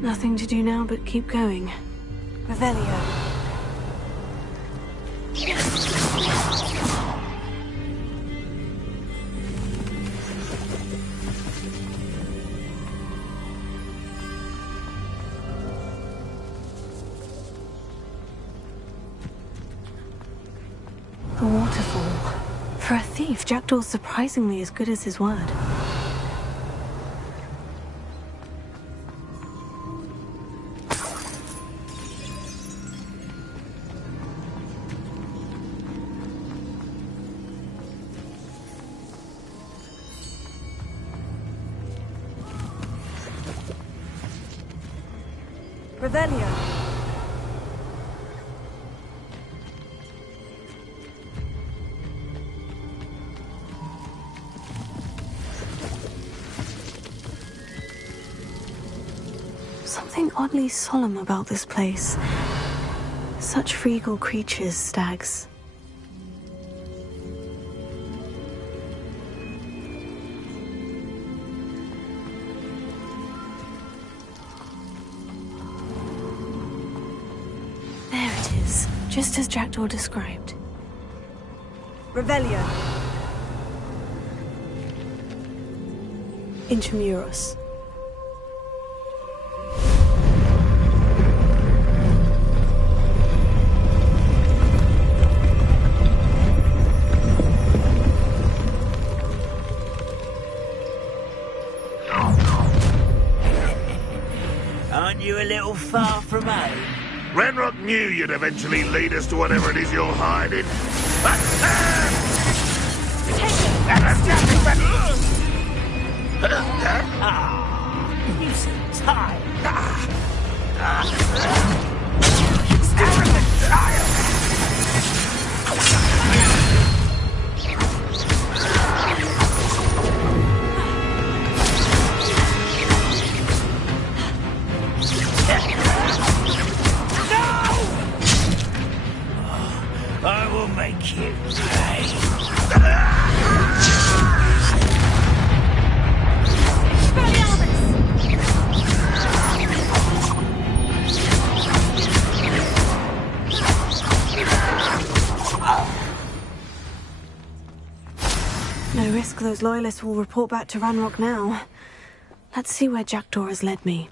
Nothing to do now but keep going. Revelio. A waterfall. For a thief, Jackdaw's surprisingly as good as his word. Revelio. Something oddly solemn about this place. Such regal creatures, stags. There it is, just as Jackdaw described. Revelio. Intramuros. Aren't you a little far from home? Ranrock knew you'd eventually lead us to whatever it is you're hiding. You seem tired. I will make you pay. No risk those loyalists will report back to Ranrock now. Let's see where Jackdaw has led me.